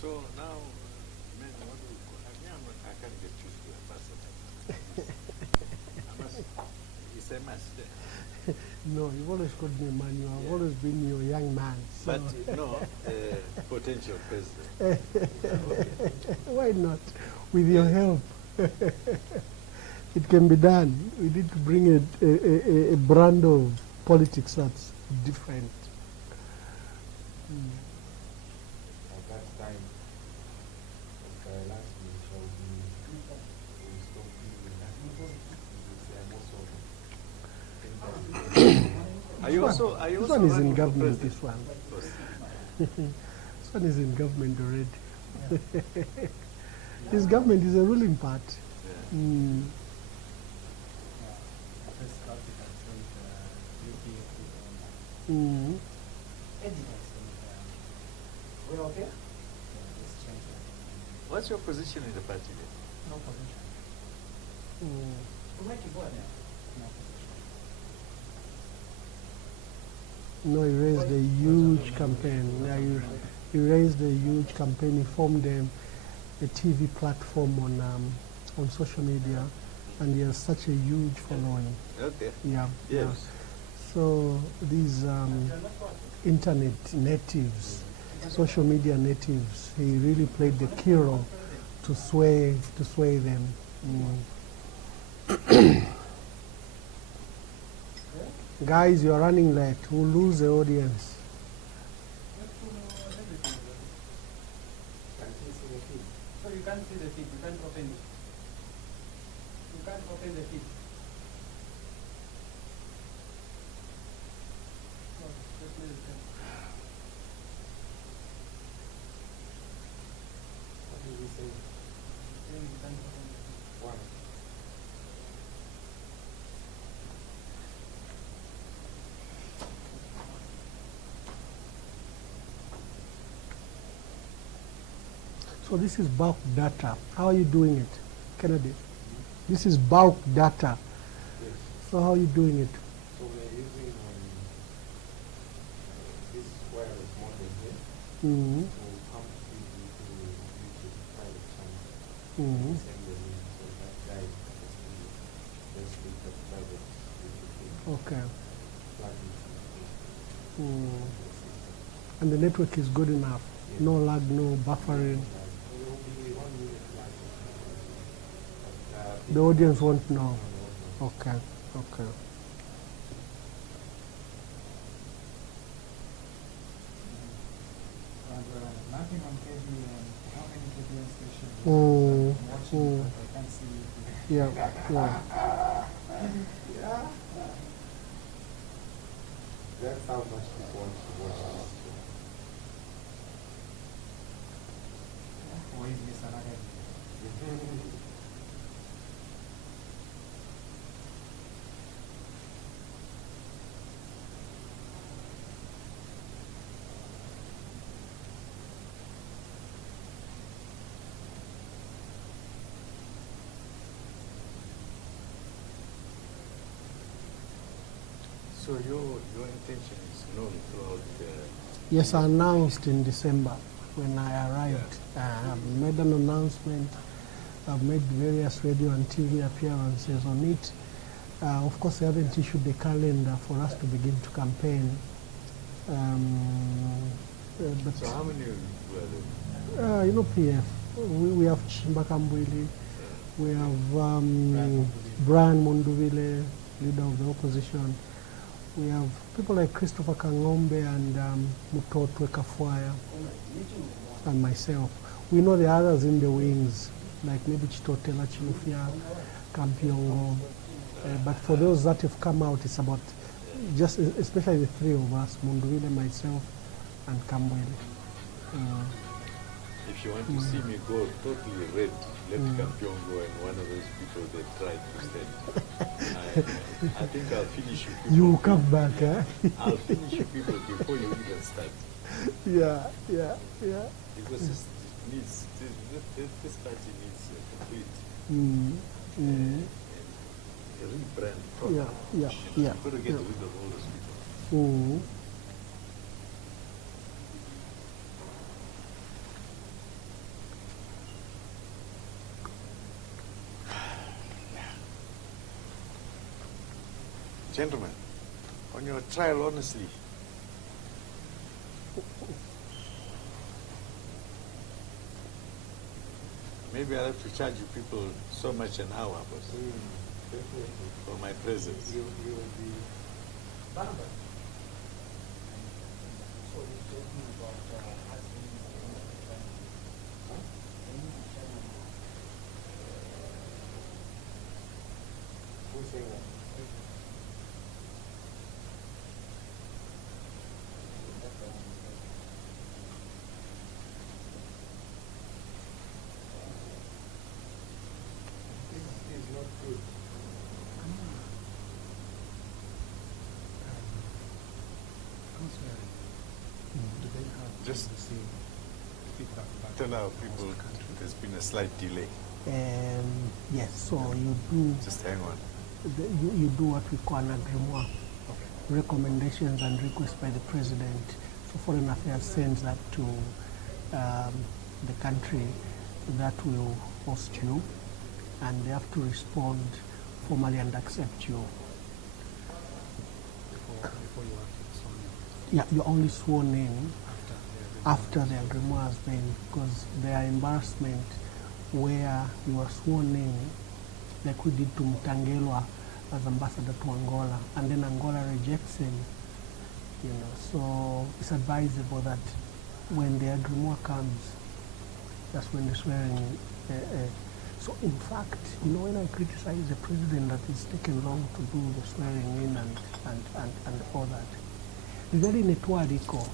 So now, men, what do I can't get used to a person. It's a must. No, you've always called me man. You have always been your young man. So. But no, potential president. Why not? With your help. It can be done. We need to bring a brand of politics that's different. At that time, after last week, shall Are you also? This one is in government. This one. This one is in government already. This government is a ruling part. Yeah. We're okay? What's your position in the party then? No position. We make it work. No position. No, he raised a huge campaign. Yeah, he raised a huge campaign. He formed a TV platform on social media, and he has such a huge following. Okay. Yeah. Yes. Yeah. So these internet natives, social media natives, he really played the key role to sway them. Guys, you are running late. We'll lose the audience. So you can't see the feed, you can't open it. You can't open the feed. No, just leave it there. What did we say? Then you can't open the feed. Why? So this is bulk data. How are you doing it, Kennedy? This is bulk data. Yes. So how are you doing it? So we're using this wireless modem here Mm-hmm. to pump feed into YouTube private channel. Mm-hmm. Send the link so that guy just click the private YouTube link, Okay. plug it into Mm. the system. And the network is good enough. Yes. No lag, no buffering. There will be 1 minute lag. But, The audience won't know. no. Okay. Okay. Nothing on KBN. How many KBN stations? Mm, I'm watching mm. it, but I can't see it. Yeah. Yeah. Yeah. That's how much people want to watch this show. Or is this another? So your intention is known throughout Yes, I announced in December when I arrived. I have made an announcement. I've made various radio and TV appearances on it. Of course, they haven't issued the calendar for us to begin to campaign. But So how many were there? you know, PF. We have Chimbakambwili. We have Brian Munduvile, leader of the opposition. We have people like Christopher Kangombe and Mutotwe Kafwaya and myself. We know the others in the wings, like maybe Chitotela Chilufia, Kampiongo. But for those that have come out, it's about just, especially the three of us, Munduvile, myself, and Kambwele. If you want to see me go totally red, let Kampiongo and one of those people that tried to stand. I think I'll finish you people. You come back, eh? I'll finish you people before you even start. Yeah. Because this needs, this party needs a complete a rebrand program. Yeah. You've got to get rid of all those people. Gentlemen, on your trial, honestly, maybe I'll have to charge you people so much an hour, boss, Definitely. for my presence. You will be. Barnabas. So you're talking about asking Who's saying that? This is not good. Do they have Just the same feedback back tell our from people the country? there's been a slight delay. Yes, so you do Just hang on. you do what we call an agreement, Okay. recommendations and requests by the president. So Foreign Affairs sends that to the country that will host you, and they have to respond formally and accept you. Before you are sworn in, Yeah, you're only sworn in after the agreement. after the agreement has been, because there are embarrassment where you are sworn in, like we did to Mtangelwa as ambassador to Angola, and then Angola rejects him. You know, so it's advisable that when the agreement comes, that's when the swearing. So in fact, you know, when I criticize the president that it's taken long to do the swearing in and all that, regarding Netwadiko,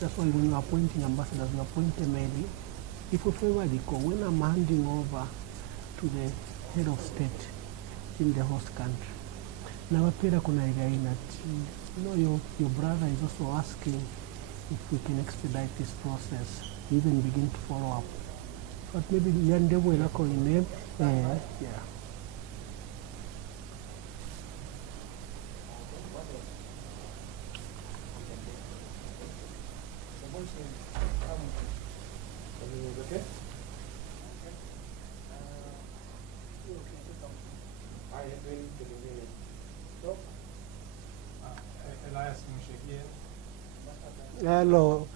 that's why when you're appointing ambassadors, you appoint them early. If we favor Diko, when I'm handing over to the head of state in the host country, now pia kuna ile that you know your brother is also asking if we can expedite this process, even begin to follow up. But maybe Nyandevo is calling name. Yeah. Everything is okay? Hi, Edwin. Good evening. So, Elias Mushekie. Hello.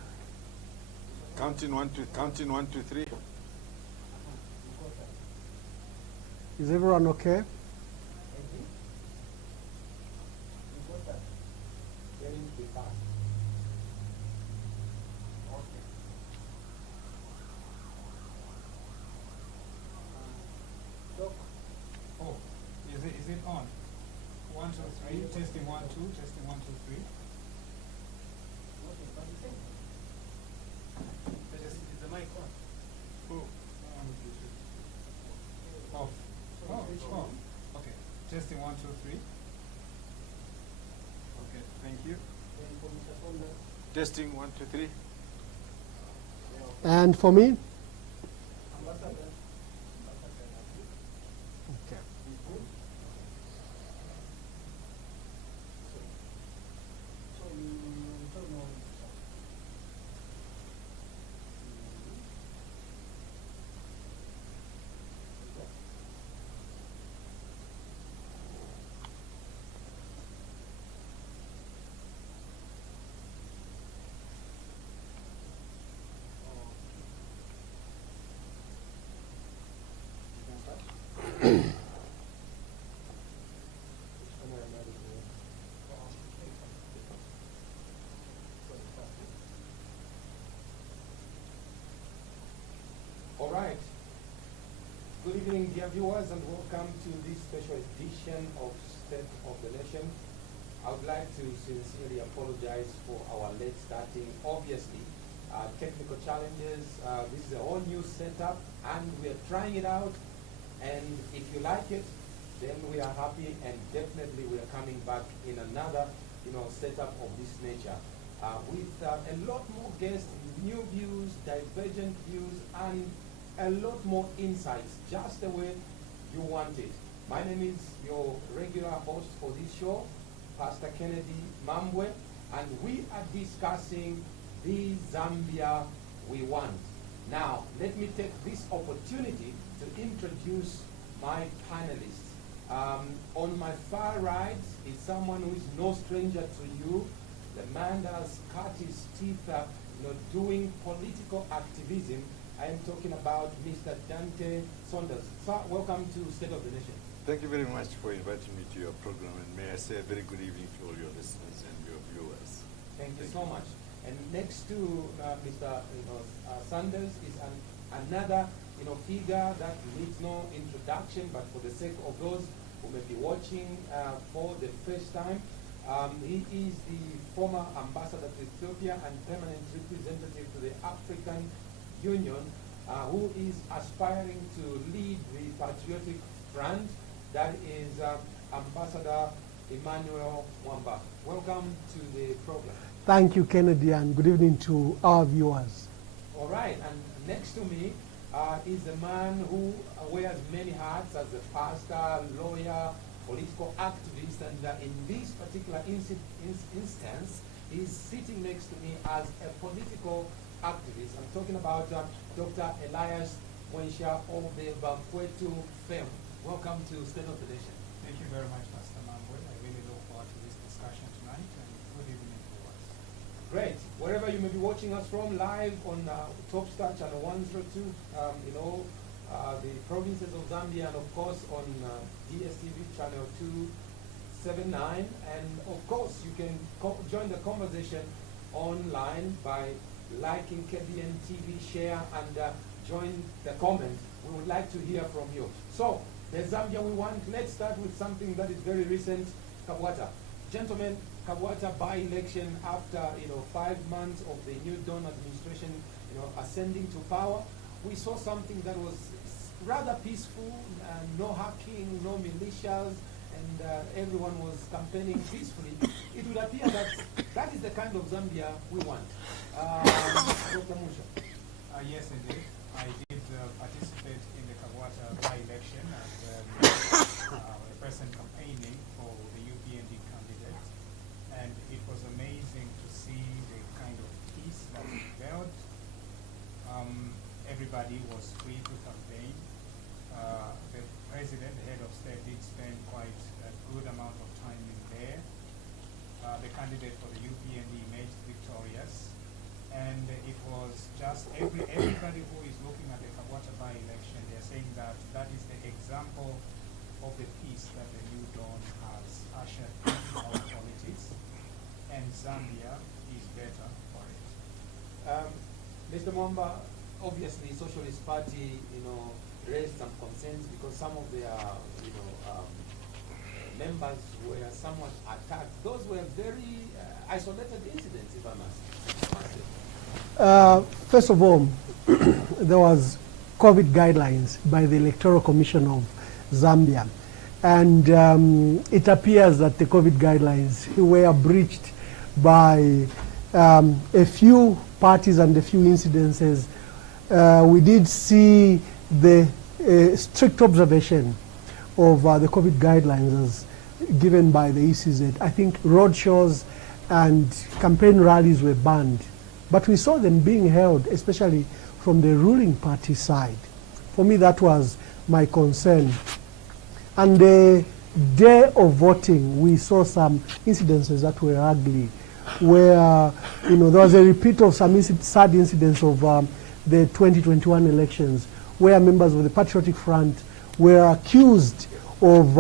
Counting 1, 2, counting 1, 2, 3. Is everyone okay? you need to be fast. Oh, is it on? 1, 2, 3. Testing 1, 2. Testing 1, 2, 3. Is the mic on? Off. Oh, it's on. Okay. Testing 1, 2, 3. Okay. Thank you. Testing 1, 2, 3. And for me? Okay. All right. Good evening, dear viewers, and welcome to this special edition of State of the Nation. I would like to sincerely apologize for our late starting. Obviously, technical challenges. This is a whole new setup, and we are trying it out. And if you like it, then we are happy, and definitely we are coming back in another, setup of this nature with a lot more guests, new views, divergent views, and a lot more insights, just the way you want it. My name is your regular host for this show, Pastor Kennedy Mambwe, and we are discussing the Zambia we want. Now, let me take this opportunity to introduce my panelists. On my far right is someone who is no stranger to you. The man that has cut his teeth doing political activism. I am talking about Mr. Dante Saunders. Sir, welcome to State of the Nation. Thank you very much for inviting me to your program, and may I say a very good evening to all your listeners and your viewers. Thank you so much. And next to Mr. Saunders is another figure that needs no introduction, but for the sake of those who may be watching for the first time, he is the former ambassador to Ethiopia and permanent representative to the African Union, who is aspiring to lead the patriotic front. That is Ambassador Emmanuel Mwamba. Welcome to the program. Thank you, Kennedy, and good evening to our viewers. All right, and next to me is a man who wears many hats as a pastor, lawyer, political activist, and in this particular instance, he's sitting next to me as a political activist. I'm talking about Dr. Elias Mwensha of the Bakwetu fame. Welcome to State of the Nation. Thank you very much, Pastor Mamboy. I really look forward to this discussion tonight, and good evening to us. Great. Wherever you may be watching us from, live on Topstar Channel 102, the provinces of Zambia, and of course on DSTV Channel 279. And of course, you can join the conversation online by liking KBN TV, share, and join the comments. We would like to hear from you. So, the Zambia we want, let's start with something that is very recent, Kabwata. Gentlemen, Kabwata by-election after 5 months of the New Dawn administration ascending to power, we saw something that was rather peaceful, no hacking, no militias, and everyone was campaigning peacefully. It would appear that that is the kind of Zambia we want. Dr. Musha. Yes, indeed. I did participate in the Kabwata by-election as a person campaigning for the UPND candidate, and it was amazing to see the kind of peace that prevailed. Everybody was free to campaign. The president, the head of state, did spend quite a good amount of time in there. The candidate for the UPND emerged victorious, and it was just everybody who is looking at the Kabwata by-election, they're saying that that is the example of the peace that the New Dawn has ushered into our politics, and Zambia is better for it. Mr. Mwamba, obviously, Socialist Party, raised some concerns because some of their, members were somewhat attacked. Those were very isolated incidents, if I must say. First of all, there was COVID guidelines by the Electoral Commission of Zambia. And it appears that the COVID guidelines were breached by a few parties and a few incidences. We did see the strict observation of the COVID guidelines as given by the ECZ. I think road shows and campaign rallies were banned. But we saw them being held, especially from the ruling party side. For me, that was my concern. And the day of voting, we saw some incidences that were ugly, where there was a repeat of some sad incidents of the 2021 elections, where members of the Patriotic Front were accused of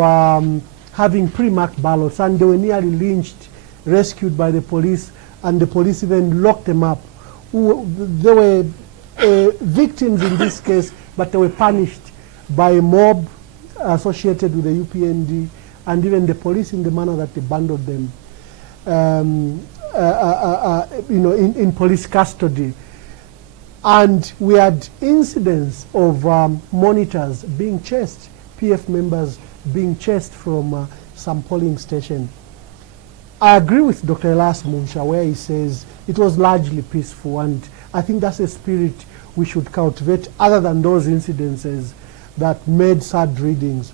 having pre-marked ballots, and they were nearly lynched, rescued by the police, and the police even locked them up. They were victims in this case, but they were punished by a mob associated with the UPND, and even the police in the manner that they bundled them, in police custody. And we had incidents of monitors being chased, PF members being chased from some polling station. I agree with Dr. Elias Mwensha where he says it was largely peaceful, and I think that's a spirit we should cultivate other than those incidences that made sad readings.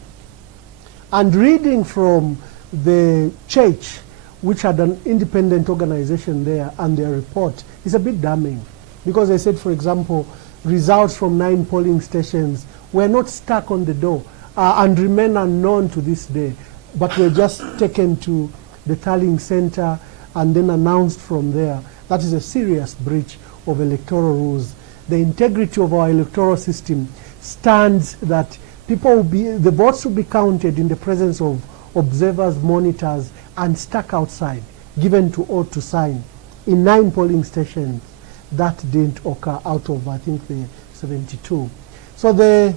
And reading from the church, which had an independent organization there, and their report is a bit damning, because they said, for example, results from 9 polling stations were not stuck on the door, and remain unknown to this day, but were just taken to the tallying center and then announced from there. That is a serious breach of electoral rules. The integrity of our electoral system stands that the votes will be counted in the presence of observers, monitors, and stuck outside, given to all to sign. In 9 polling stations, that didn't occur out of, I think, the 72. So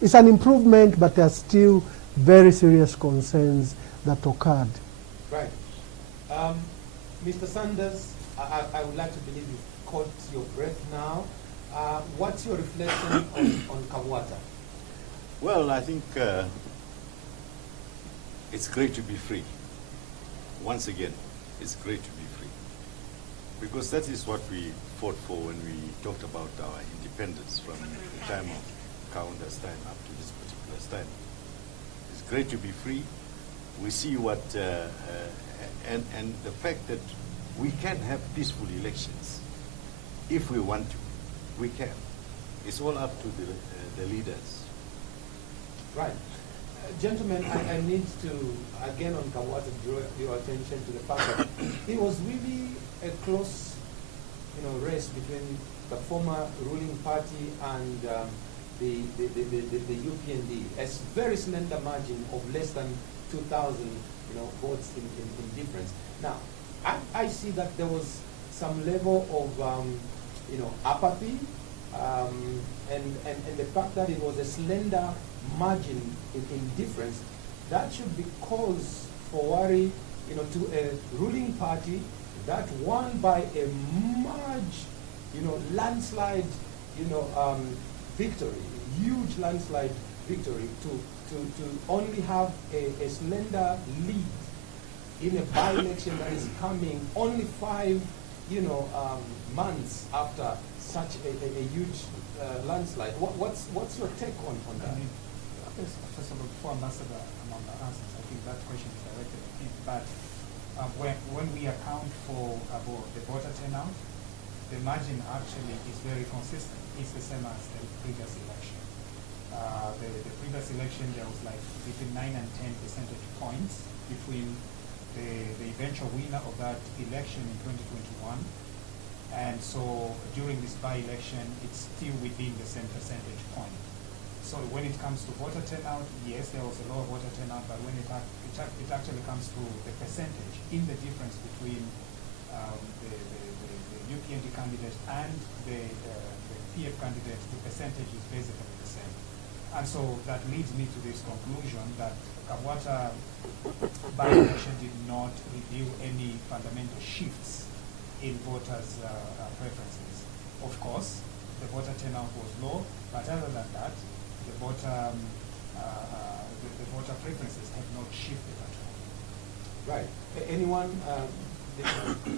it's an improvement, but there are still very serious concerns that occurred. Right. Mr. Sanders, I would like to believe you've caught your breath now. What's your reflection on Kawata? Well, I think it's great to be free. Once again, it's great to be free. Because that is what we fought for when we talked about our independence from the time of Kaunda's time up to this particular time. It's great to be free. We see what, and the fact that we can have peaceful elections if we want to. We can. It's all up to the leaders. Right. Gentlemen, I need to, again on Kawata, draw your attention to the fact that it was really a close race between the former ruling party and the UPND. A very slender margin of less than 2,000 votes in difference. Now, I see that there was some level of apathy, and the fact that it was a slender margin in difference, that should be cause for worry, to a ruling party that won by a landslide, victory, huge landslide victory, to only have a slender lead in a by-election that is coming only 5 months after such a huge landslide. What's your take on that? First of all, before Ambassador Amanda answers, I think that question is directed at him. But when we account for the voter turnout, the margin actually is very consistent. It's the same as the previous election. The previous election, there was like between 9 and 10 percentage points between the eventual winner of that election in 2021. And so during this by-election, it's still within the same percentage point. So when it comes to voter turnout, yes, there was a lower voter turnout, but when it actually comes to the percentage in the difference between the UPND candidate and the PF candidate, the percentage is basically the same. And so that leads me to this conclusion that Kawata by-election did not reveal any fundamental shifts in voters' preferences. Of course, the voter turnout was low, but other than that, the voter preferences have not shifted at all. Right. Anyone, the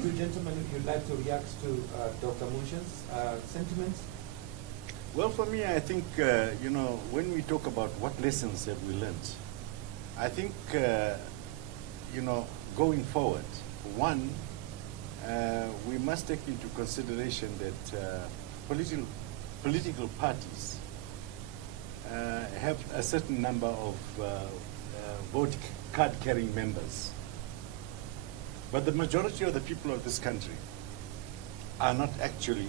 two gentlemen, if you'd like to react to Dr. Musha's sentiments? Well, for me, I think, when we talk about what lessons have we learned, I think, going forward, one, we must take into consideration that political parties have a certain number of vote card-carrying members. But the majority of the people of this country are not actually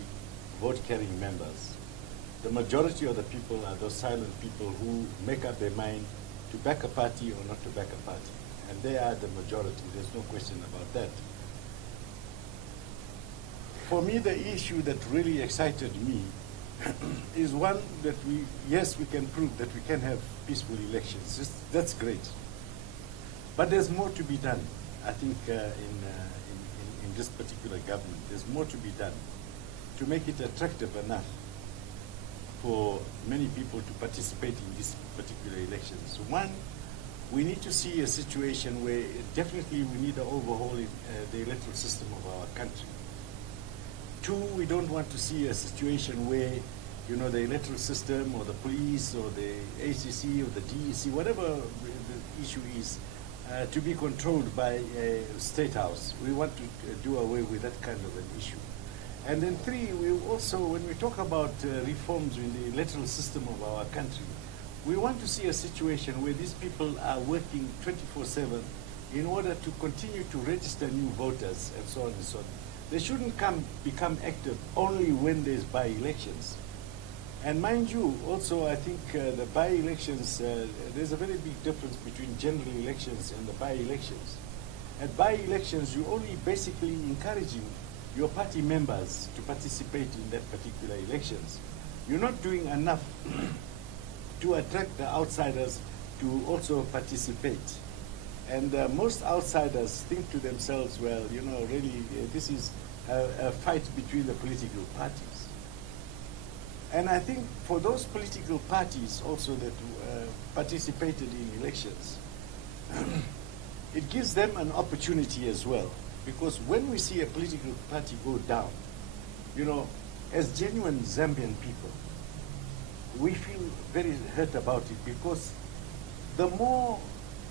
vote-carrying members. The majority of the people are those silent people who make up their mind to back a party or not to back a party. And they are the majority. There's no question about that. For me, the issue that really excited me is one that we can prove that we can have peaceful elections. That's great. But there's more to be done. I think in this particular government, there's more to be done to make it attractive enough for many people to participate in these particular elections. One, we need to see a situation where definitely we need to overhaul the electoral system of our country. Two, we don't want to see a situation where, the electoral system or the police or the ACC or the DEC, whatever the issue is, to be controlled by a state house. We want to do away with that kind of an issue. And then three, we also, when we talk about reforms in the electoral system of our country, we want to see a situation where these people are working 24/7 in order to continue to register new voters and so on and so on. They shouldn't become active only when there's by-elections. And mind you, also, I think the by-elections, there's a very big difference between general elections and the by-elections. At by-elections, you're only basically encouraging your party members to participate in that particular elections. You're not doing enough to attract the outsiders to also participate. And most outsiders think to themselves, well, you know, really, this is a fight between the political parties. And I think for those political parties also that participated in elections, it gives them an opportunity as well. Because when we see a political party go down, you know, as genuine Zambian people, we feel very hurt about it, because the more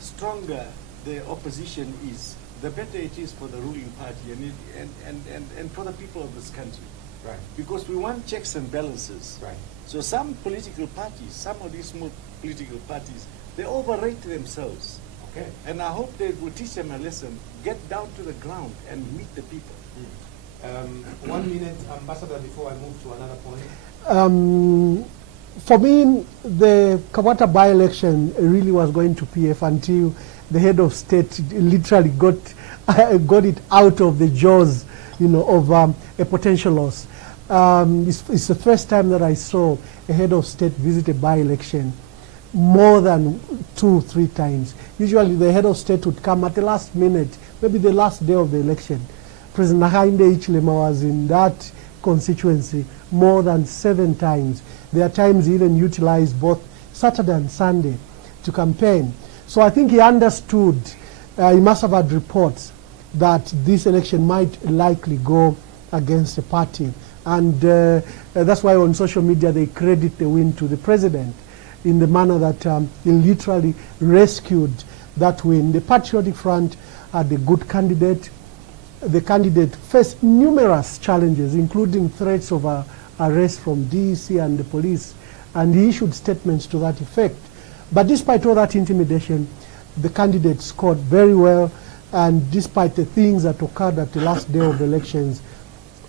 stronger the opposition is, the better it is for the ruling party and for the people of this country. Right. Because we want checks and balances. Right. So some political parties, some of these small political parties, they overrate themselves. Okay. And I hope they will teach them a lesson, get down to the ground and meet the people. 1 minute, Ambassador, before I move to another point. For me, the Kabata by-election really was going to PF until the head of state literally got it out of the jaws, you know, of a potential loss. It's the first time that I saw a head of state visit a by-election more than 2-3 times. Usually the head of state would come at the last minute, maybe the last day of the election. President Hakainde Hichilema was in that constituency more than 7 times. There are times he even utilized both Saturday and Sunday to campaign. So I think he understood, he must have had reports that this election might likely go against a party. And that's why on social media they credit the win to the president in the manner that he literally rescued that win. The Patriotic Front had a good candidate. The candidate faced numerous challenges, including threats of arrest from DEC and the police, and he issued statements to that effect. But despite all that intimidation, the candidate scored very well, and despite the things that occurred at the last day of the elections,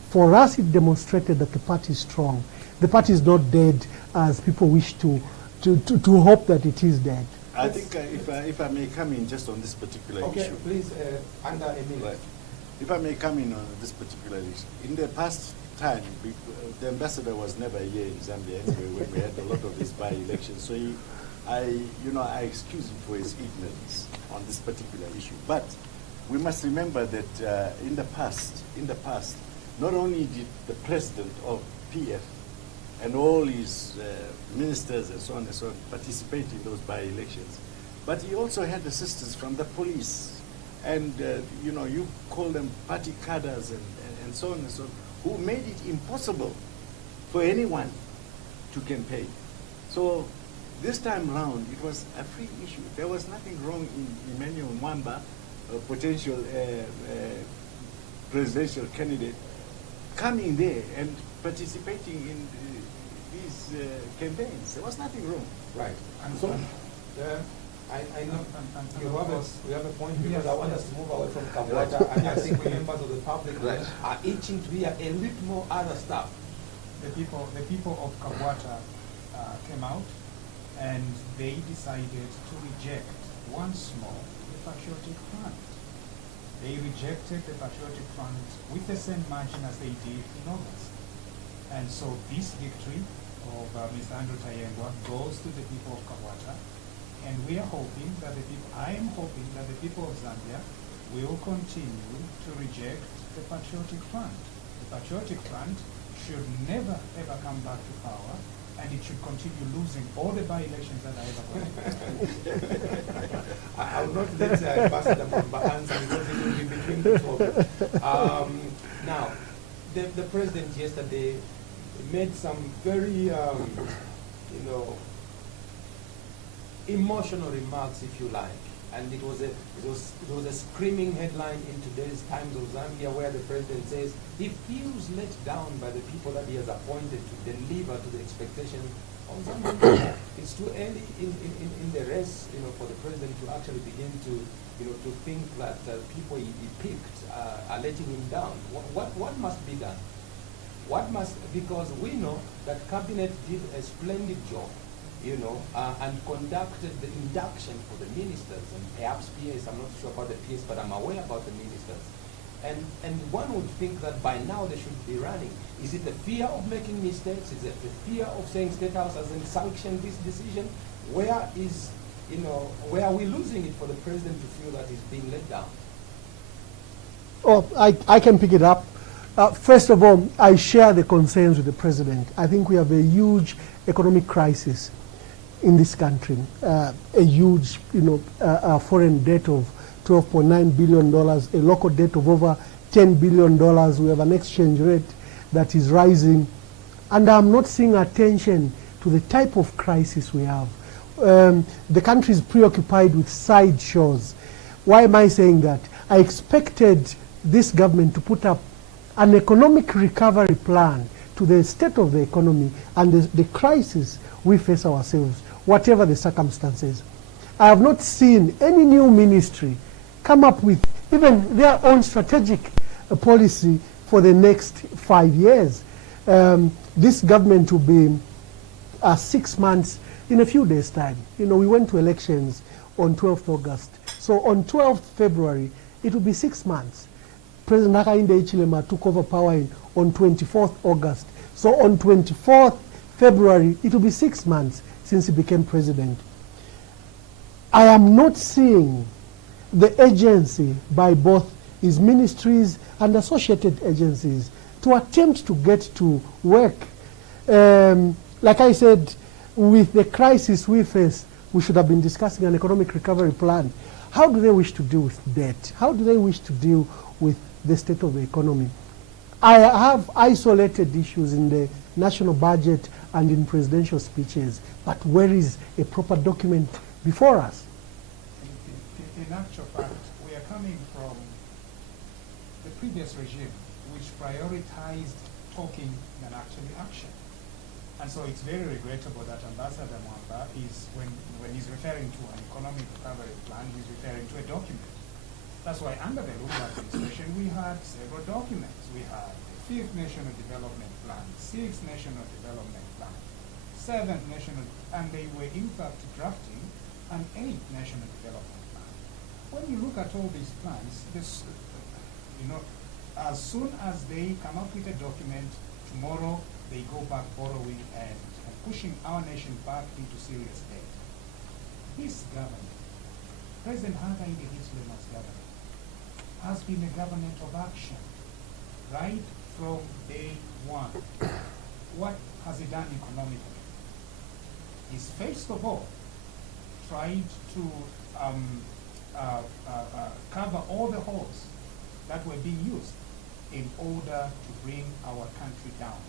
for us it demonstrated that the party is strong. The party is not dead as people wish to hope that it is dead. I think if I may come in just on this particular issue. Okay, please, under a minute. Right. If I may come in on this particular issue. In the past time, the ambassador was never here in Zambia anyway when we had a lot of these by-elections. So I excuse him for his ignorance on this particular issue. But we must remember that in the past, not only did the president of PF and all his ministers and so on participate in those by-elections, but he also had assistance from the police. And you call them party cadres and so on and so on, who made it impossible for anyone to campaign. So this time round, it was a free issue. There was nothing wrong in Emmanuel Mwamba, a potential presidential candidate, coming there and participating in these campaigns. There was nothing wrong. Right. And so, I know we have a point, because I want us to move away from Kabata, and I think members of the public are itching to hear a little more other stuff. The people of Kabata came out, and they decided to reject once more the Patriotic Front. They rejected the Patriotic Front with the same margin as they did in August. And so this victory of Mr. Andrew Tayengwa goes to the people of Kabata. And we are hoping that I am hoping that the people of Zambia will continue to reject the Patriotic Front. The Patriotic Front should never ever come back to power, and it should continue losing all the by-elections that are ever going to. I will not let Ambassador Mwamba answer, because it will be between the two of you. Now, the president yesterday made some very, emotional remarks, if you like, and it was a screaming headline in today's Times of Zambia, where the president says he feels let down by the people that he has appointed to deliver to the expectation on something. It's too early in the race, for the president to actually begin to, to think that people he picked are letting him down. What must be done? Because we know that cabinet did a splendid job, and conducted the induction for the ministers and perhaps PS. I'm not sure about the PS, but I'm aware about the ministers. And one would think that by now they should be running. Is it the fear of making mistakes? Is it the fear of saying State House hasn't sanctioned this decision? Where are we losing it for the president to feel that he's being let down? Oh, I can pick it up. First of all, I share the concerns with the president. I think we have a huge economic crisis in this country, a huge, foreign debt of $12.9 billion, a local debt of over $10 billion. We have an exchange rate that is rising. And I'm not seeing attention to the type of crisis we have. The country is preoccupied with sideshows. Why am I saying that? I expected this government to put up an economic recovery plan to the state of the economy and the crisis we face ourselves, whatever the circumstances. I have not seen any new ministry come up with even their own strategic policy for the next 5 years. This government will be 6 months in a few days' time. We went to elections on 12th August. So on 12th February, it will be 6 months. President Hakainde Hichilema took over power on 24th August. So on 24th February, it will be 6 months since he became president. I am not seeing the agency by both his ministries and associated agencies to attempt to get to work. Like I said, with the crisis we face, we should have been discussing an economic recovery plan. How do they wish to deal with debt? How do they wish to deal with the state of the economy? I have isolated issues in the national budget and in presidential speeches, but where is a proper document before us? In actual fact, we are coming from the previous regime, which prioritized talking than actually action. And so it's very regrettable that Ambassador Mwamba is, when he's referring to an economic recovery plan, he's referring to a document. That's why under the Lungu administration, we had several documents. We had the 5th National Development Plan, 6th National Development Plan, 7th National, and they were in fact drafting an 8th National Development Plan. When you look at all these plans, this, as soon as they come up with a document, tomorrow they go back borrowing and pushing our nation back into serious debt. This government, President Hakainde Hichilema's government, has been a government of action right from day one. What has he done economically? He's first of all tried to cover all the holes that were being used in order to bring our country down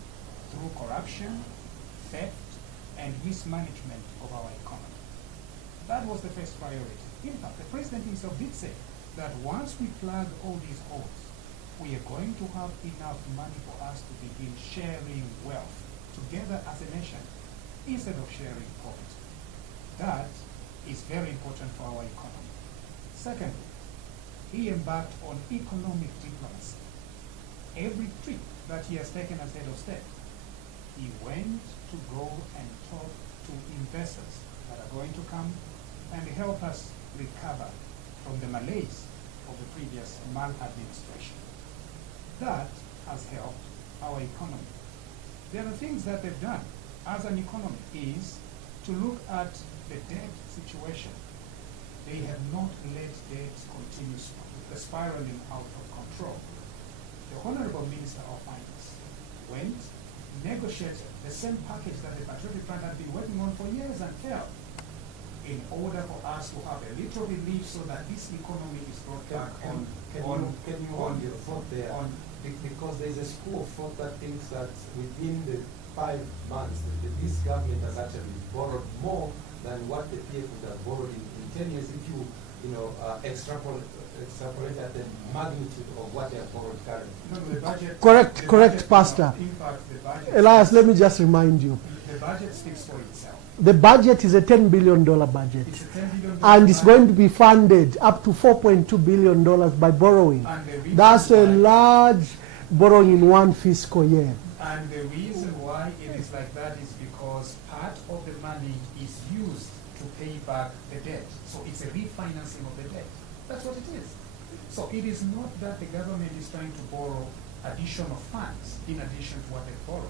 through corruption, theft, and mismanagement of our economy. That was the first priority. In fact, the president himself did say that once we plug all these holes, we are going to have enough money for us to begin sharing wealth together as a nation instead of sharing poverty. That is very important for our economy. Secondly, he embarked on economic diplomacy. Every trip that he has taken as head of state, he went to go and talk to investors that are going to come and help us recover from the malaise of the previous maladministration. That has helped our economy. There are things that they've done as an economy is to look at the debt situation. They have not let debt continue spiraling out of control. The Honorable Minister of Finance went, negotiated the same package that the Patriotic Front had been working on for years and failed, in order for us to have a little relief so that this economy is brought back on. Can you hold your thought there? Because there's a school of thought that thinks that within the 5 months, this government has actually borrowed more than what the PF would have borrowed in 10 years if you extrapolate at the magnitude of what they have borrowed currently. Correct, Pastor. In fact, the budget. Elias, let me just remind you. The budget speaks for itself. The budget is a $10 billion budget. It's a $10 billion And it's budget. going to be funded up to $4.2 billion by borrowing. And the reason That's a why- large borrowing in one fiscal year. And the reason why it is like that is because part of the money is used to pay back the debt. So it's a refinancing of the debt. That's what it is. So it is not that the government is trying to borrow additional funds in addition to what they borrowed,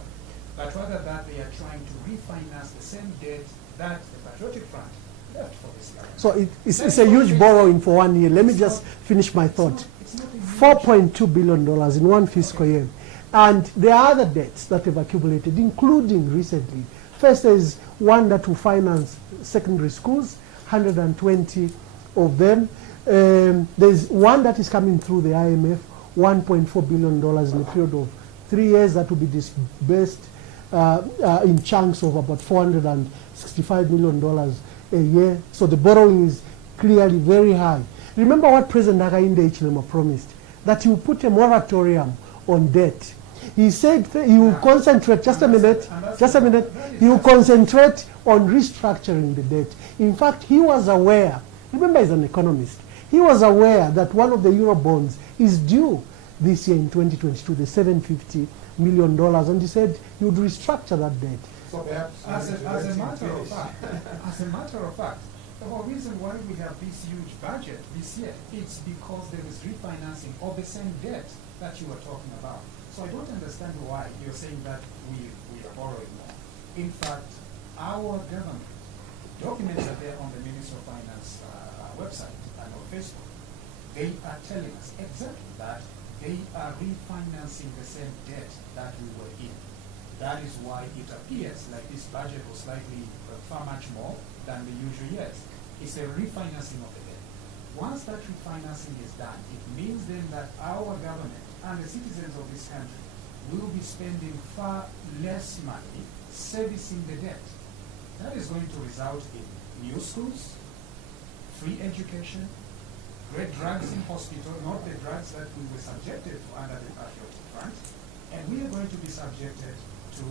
but rather that they are trying to refinance the same debt that the Patriotic Front left for this government. So it's a huge borrowing for 1 year. Let me just finish my thought. It's not a huge- $4.2 billion in one fiscal year. And there are other debts that have accumulated, including recently. First, there is one that will finance secondary schools, 120 of them. There's one that is coming through the IMF, $1.4 billion in a period of 3 years that will be disbursed in chunks of about $465 million a year. So the borrowing is clearly very high. Remember what President Hakainde Hichilema promised, that he will put a moratorium on debt. He said he will concentrate, just a minute, he will concentrate on restructuring the debt. In fact, he was aware, remember he's an economist, he was aware that one of the Eurobonds is due this year in 2022, the $750 million, and he said he would restructure that debt. So perhaps As a matter of fact, the whole reason why we have this huge budget this year, it's because there is refinancing of the same debt that you were talking about. So I don't understand why you're saying that we are borrowing more. In fact, our government, documents are there on the Ministry of Finance website and on Facebook. They are telling us exactly that they are refinancing the same debt that we were in. That is why it appears like this budget was slightly far much more than the usual years. It's a refinancing of the debt. Once that refinancing is done, it means then that our government and the citizens of this country will be spending far less money servicing the debt. That is going to result in new schools, free education, great drugs in hospital, not the drugs that we were subjected to under the Patriotic Front, and we are going to be subjected to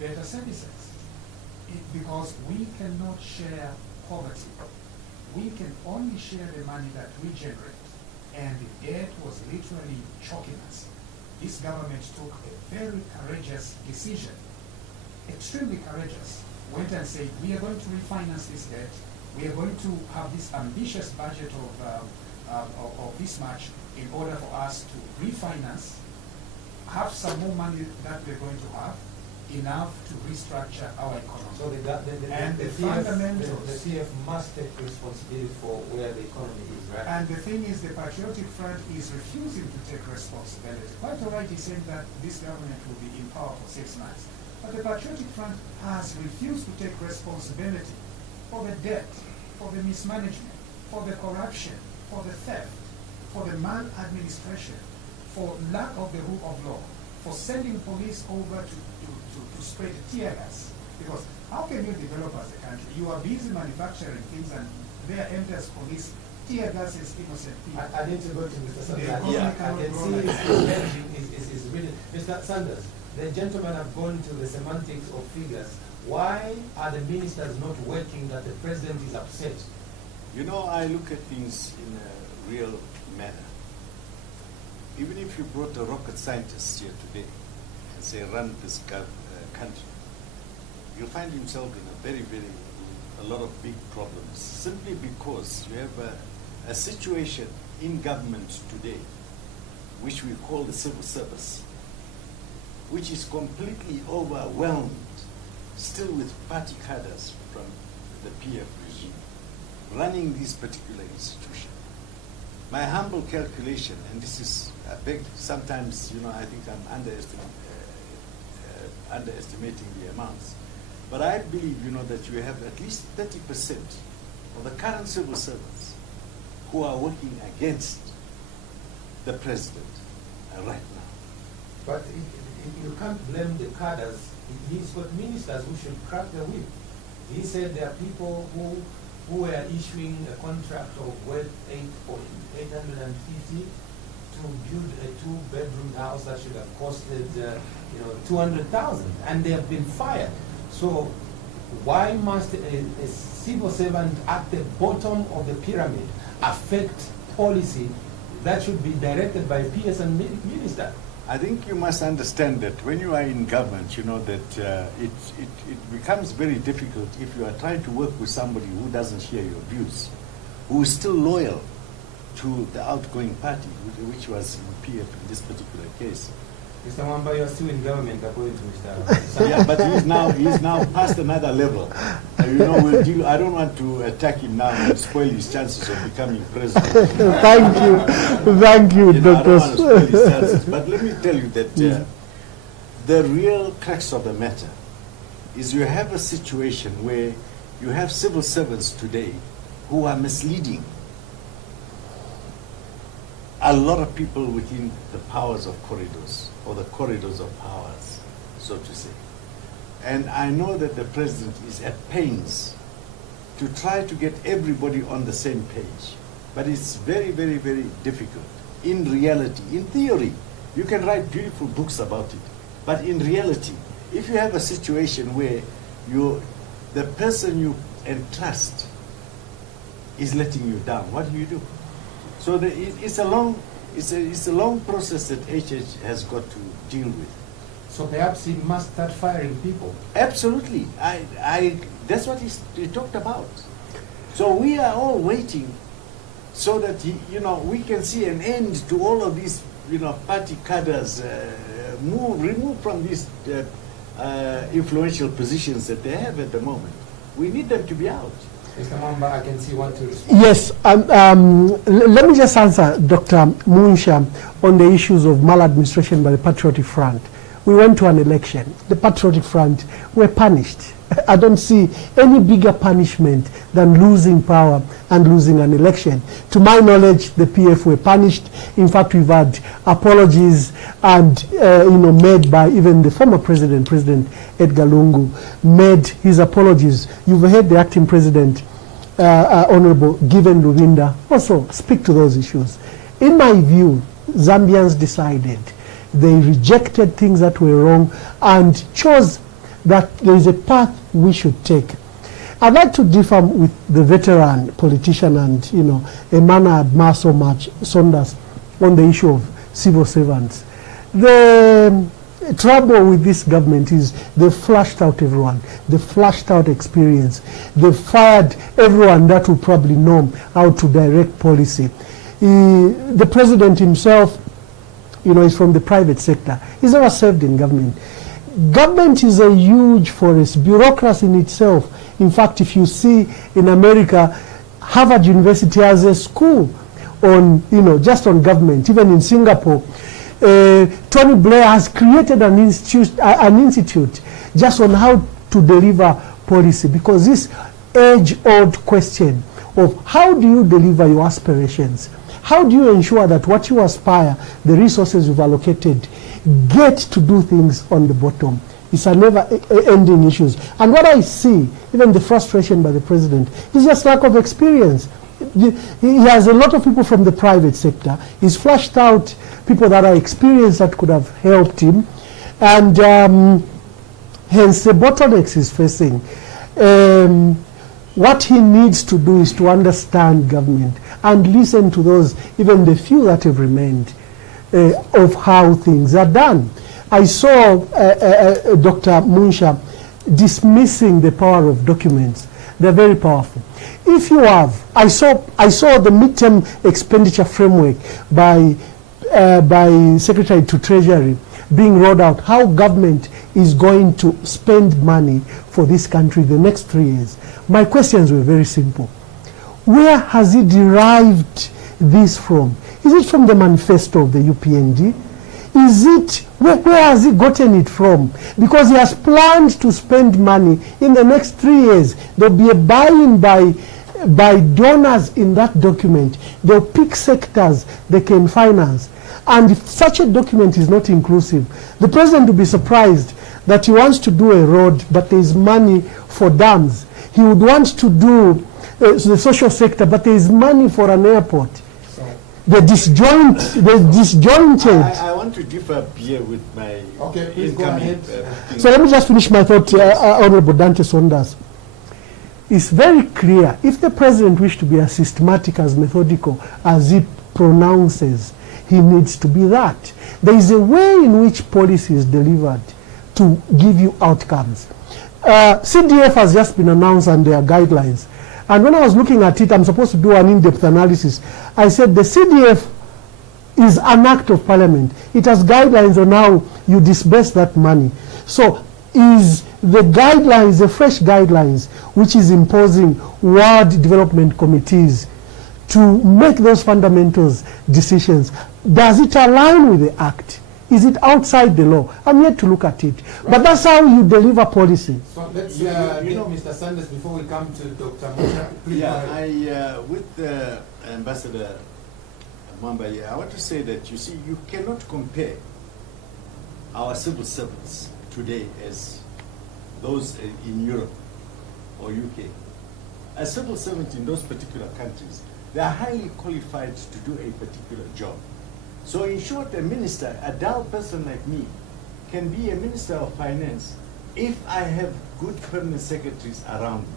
better services. Because we cannot share poverty. We can only share the money that we generate. And the debt was literally choking us. This government took a very courageous decision, extremely courageous. Went and said, we are going to refinance this debt. We are going to have this ambitious budget of this much in order for us to refinance, have some more money that we're going to have, enough to restructure our economy. So the fundamentals, the CF must take responsibility for where the economy is, right? And the thing is, the Patriotic Front is refusing to take responsibility. Quite all right, he's saying that this government will be in power for 6 months. But the Patriotic Front has refused to take responsibility for the debt, for the mismanagement, for the corruption, for the theft, for the maladministration, for lack of the rule of law, for sending police over to spread tear gas. Because how can you develop as a country? You are busy manufacturing things and there enters police. Tear gas is innocent people. I need to go to Mr. Sanders. The Yeah, economy I can cannot see grow like his energy is really. Mr. Sanders, the gentlemen have gone to the semantics of figures. Why are the ministers not working that the president is upset? You know, I look at things in a real manner. Even if you brought a rocket scientist here today and say run this country, you'll find himself in a lot of big problems, simply because you have a situation in government today, which we call the civil service, which is completely overwhelmed, still with party cadres from the PF regime, running this particular institution. My humble calculation, and this is a big, sometimes, I think I'm underestimating the amounts, but I believe, that you have at least 30% of the current civil servants who are working against the president right now. But you can't blame the cadres. He's got ministers who should crack the whip. He said there are people who were issuing a contract of worth $850 to build a 2-bedroom house that should have costed $200,000, and they have been fired. So why must a civil servant at the bottom of the pyramid affect policy that should be directed by PS and minister? I think you must understand that when you are in government, you know that it becomes very difficult if you are trying to work with somebody who doesn't share your views, who is still loyal to the outgoing party, which was in PF in this particular case. Mr. Mwamba, you are still in government according to Mr. Yeah, but he's now past another level. You know, we'll deal. I don't want to attack him now and spoil his chances of becoming president. Thank you, You know, I Dr. don't want to spoil his chances. But let me tell you that the real crux of the matter is you have a situation where you have civil servants today who are misleading a lot of people within the powers of corridors, or the corridors of powers, so to say. And I know that the president is at pains to try to get everybody on the same page. But it's very, very, very difficult. In reality, in theory, you can write beautiful books about it. But in reality, if you have a situation where the person you entrust is letting you down, what do? So it's a long process that HH has got to deal with. So perhaps he must start firing people. Absolutely, that's what he talked about. So we are all waiting, so that we can see an end to all of these party cadres removed from these influential positions that they have at the moment. We need them to be out. Mr. Mwamba, I can see you want to respond. Yes, let me just answer Dr. Munsha on the issues of maladministration by the Patriotic Front. We went to an election. The Patriotic Front were punished. I don't see any bigger punishment than losing power and losing an election. To my knowledge, the PF were punished. In fact, we've had apologies and made by even the former president, President Edgar Lungu, made his apologies. You've heard the acting president, Honorable Given Luvinda, also speak to those issues. In my view, Zambians decided. They rejected things that were wrong and chose that there is a path we should take. I'd like to differ with the veteran politician and, a man I admire so much, Saunders, on the issue of civil servants. The trouble with this government is they flushed out everyone. They flushed out experience. They fired everyone that will probably know how to direct policy. The president himself, is from the private sector. He's never served in government. Government is a huge forest, bureaucracy in itself. In fact, if you see in America, Harvard University has a school on, just on government. Even in Singapore, Tony Blair has created an institute just on how to deliver policy, because this age-old question of how do you deliver your aspirations? How do you ensure that what you aspire, the resources you've allocated, get to do things on the bottom? It's a never-ending issue. And what I see, even the frustration by the president, is just lack of experience. He has a lot of people from the private sector. He's flushed out people that are experienced that could have helped him. And hence the bottlenecks he's facing. What he needs to do is to understand government and listen to those, even the few that have remained, of how things are done. I saw Dr. Munsha dismissing the power of documents. They're very powerful. If you have, I saw the midterm expenditure framework by Secretary to Treasury being rolled out, how government is going to spend money for this country the next 3 years. My questions were very simple. Where has he derived this from? Is it from the manifesto of the UPND? Is it, where has he gotten it from? Because he has planned to spend money in the next 3 years. There'll be a buy-in by donors in that document. They'll pick sectors they can finance. And if such a document is not inclusive, the president will be surprised that he wants to do a road, but there is money for dams. He would want to do the social sector, but there is money for an airport. So the disjointed. I want to differ here with my Okay, please go incoming. ahead. So let me just finish my thought, Honorable Dante Saunders. It's very clear, if the president wishes to be as systematic, as methodical, as he pronounces, he needs to be that. There is a way in which policy is delivered to give you outcomes. CDF has just been announced and their guidelines. And when I was looking at it, I'm supposed to do an in-depth analysis. I said the CDF is an act of parliament. It has guidelines on how you disburse that money. So is the guidelines, the fresh guidelines, which is imposing ward development committees to make those fundamentals decisions, does it align with the act? Is it outside the law? I'm yet to look at it. Right. But that's how you deliver policy. So let's get Mr. Sanders before we come to Dr. Mucha. Yeah, with Ambassador Mwamba here, I want to say that, you see, you cannot compare our civil servants today as those in Europe or UK. A civil servant in those particular countries, they are highly qualified to do a particular job. So in short, a minister, a dull person like me, can be a minister of finance if I have good permanent secretaries around me.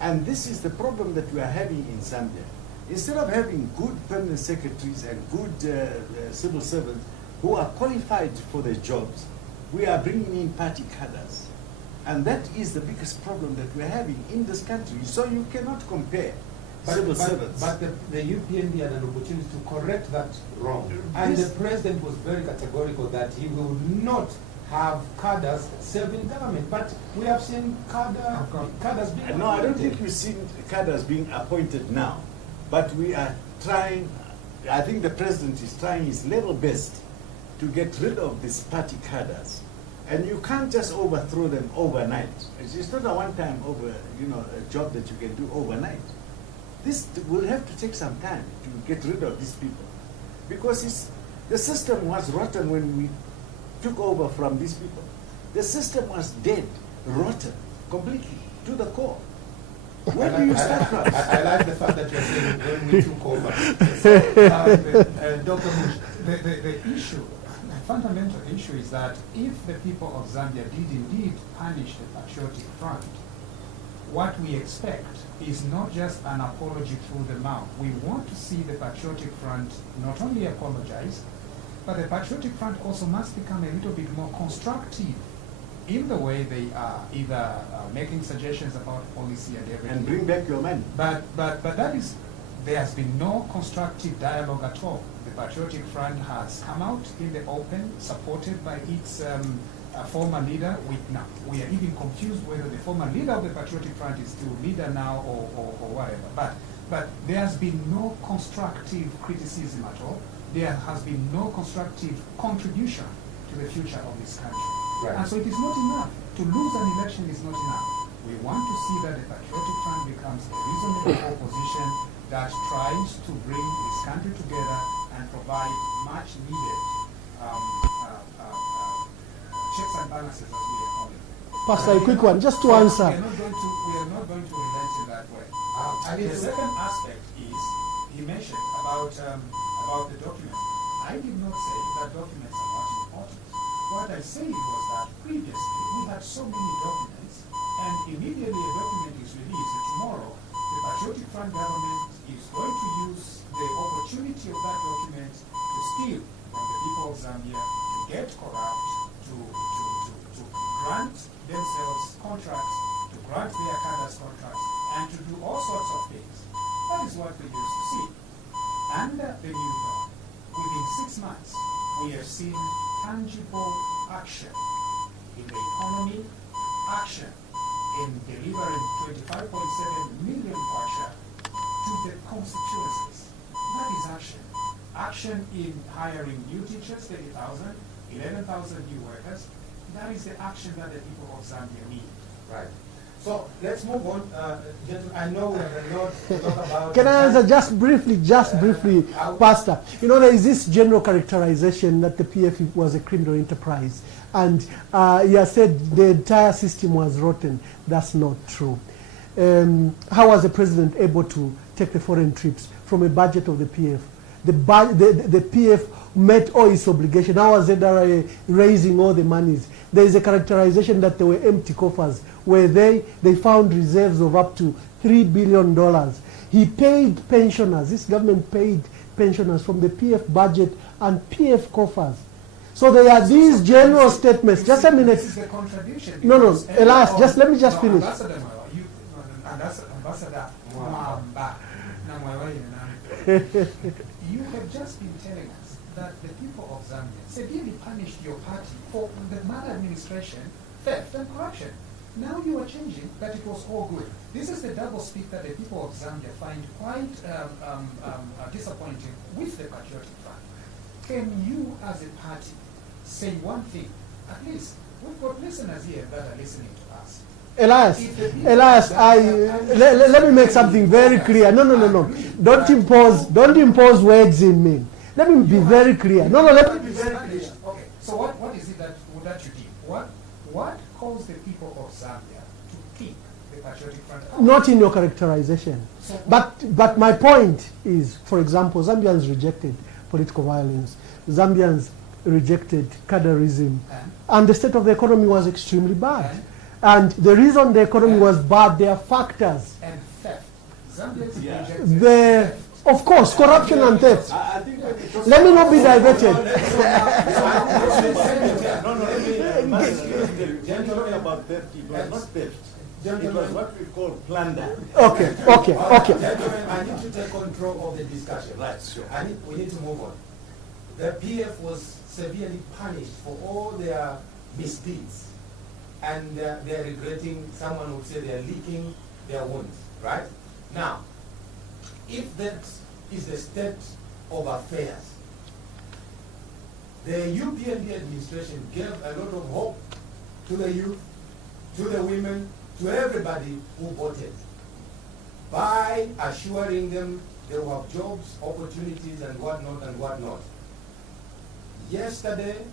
And this is the problem that we are having in Zambia. Instead of having good permanent secretaries and good civil servants who are qualified for their jobs, we are bringing in party cadres. And that is the biggest problem that we're having in this country. So you cannot compare civil servants. But the UPND had an opportunity to correct that wrong. And the president was very categorical that he will not have cadres serving government. But we have seen cadres being appointed. No, I don't think we've seen cadres being appointed now. But we are trying, I think the president is trying his level best to get rid of these party cadres. And you can't just overthrow them overnight. It's not a one-time a job that you can do overnight. This will have to take some time to get rid of these people. Because the system was rotten when we took over from these people. The system was dead, rotten, completely, to the core. Where do you start from? I like the fact that you're saying when we took over. So, Dr. Mush, the issue, the fundamental issue is that if the people of Zambia did indeed punish the Patriotic Front, what we expect is not just an apology through the mouth. We want to see the Patriotic Front not only apologize, but the Patriotic Front also must become a little bit more constructive in the way they are either making suggestions about policy and everything. And bring back your money. But that is, there has been no constructive dialogue at all. The Patriotic Front has come out in the open, supported by its former leader. We are even confused whether the former leader of the Patriotic Front is still leader now or whatever. But there has been no constructive criticism at all. There has been no constructive contribution to the future of this country. Right. And so it is not enough. To lose an election is not enough. We want to see that the Patriotic Front becomes a reasonable opposition that tries to bring this country together and provide much needed checks and balances, as we are calling it. Pastor, a quick one, just to answer. We are not going to relent in that way. The second aspect is, he mentioned about the documents. I did not say that documents are not important. What I said was that previously we had so many documents, and immediately a document is released, and tomorrow the Patriotic Front government is going to use the opportunity of that document to steal from the people of Zambia, to get corrupt, to grant themselves contracts, to grant their cadres contracts, and to do all sorts of things. That is what we used to see. Under the new law, within 6 months, we have seen tangible action in the economy, action in delivering 25.7 million kwacha to the constituencies. That is action. Action in hiring new teachers, 30,000, 11,000 new workers. That is the action that the people of Zambia need. Right. So let's move on. Gentlemen, I know we have a lot to talk about. Can I answer just briefly, Pastor? You know, there is this general characterization that the PF was a criminal enterprise. And he has said the entire system was rotten. That's not true. How was the president able to take the foreign trips from a budget of the PF the PF met all its obligation. How was ZRA raising all the monies? There is a characterization that there were empty coffers where they found reserves of up to $3 billion. He paid pensioners, this government paid pensioners from the PF budget and PF coffers. So there are these general statements. Just a minute. This is the contradiction. No, Elias, just let me just finish. Ambassador Mwamba, you have just been telling us that the people of Zambia severely punished your party for the maladministration, theft, and corruption. Now you are changing that it was all good. This is the double speak that the people of Zambia find quite disappointing with the Patriotic Front. Can you, as a party, say one thing? At least we've got listeners here that are listening to us. Elias, let me make something very clear. No. Don't impose words in me. Let me be very clear. Let me be very clear. Okay, so what is it that you did? What caused the people of Zambia to kick the Patriotic Front out? Not in your characterization. So but my point is, for example, Zambians rejected political violence. Zambians rejected cadreism. And the state of the economy was extremely bad. And the reason the economy was bad, there are factors. And theft. Zambians rejected theft. Of course, corruption and theft. Let me not be diverted. Talking about theft, it was not theft. It was what we call plunder. Okay. Gentlemen, I need to take control of the discussion. Right, sure. We need to move on. The PF was severely punished for all their misdeeds. And they're regretting, someone would say they're licking their wounds, right? Now, if that is the state of affairs, the UPND administration gave a lot of hope to the youth, to the women, to everybody who voted by assuring them they will have jobs, opportunities, and whatnot. Yesterday,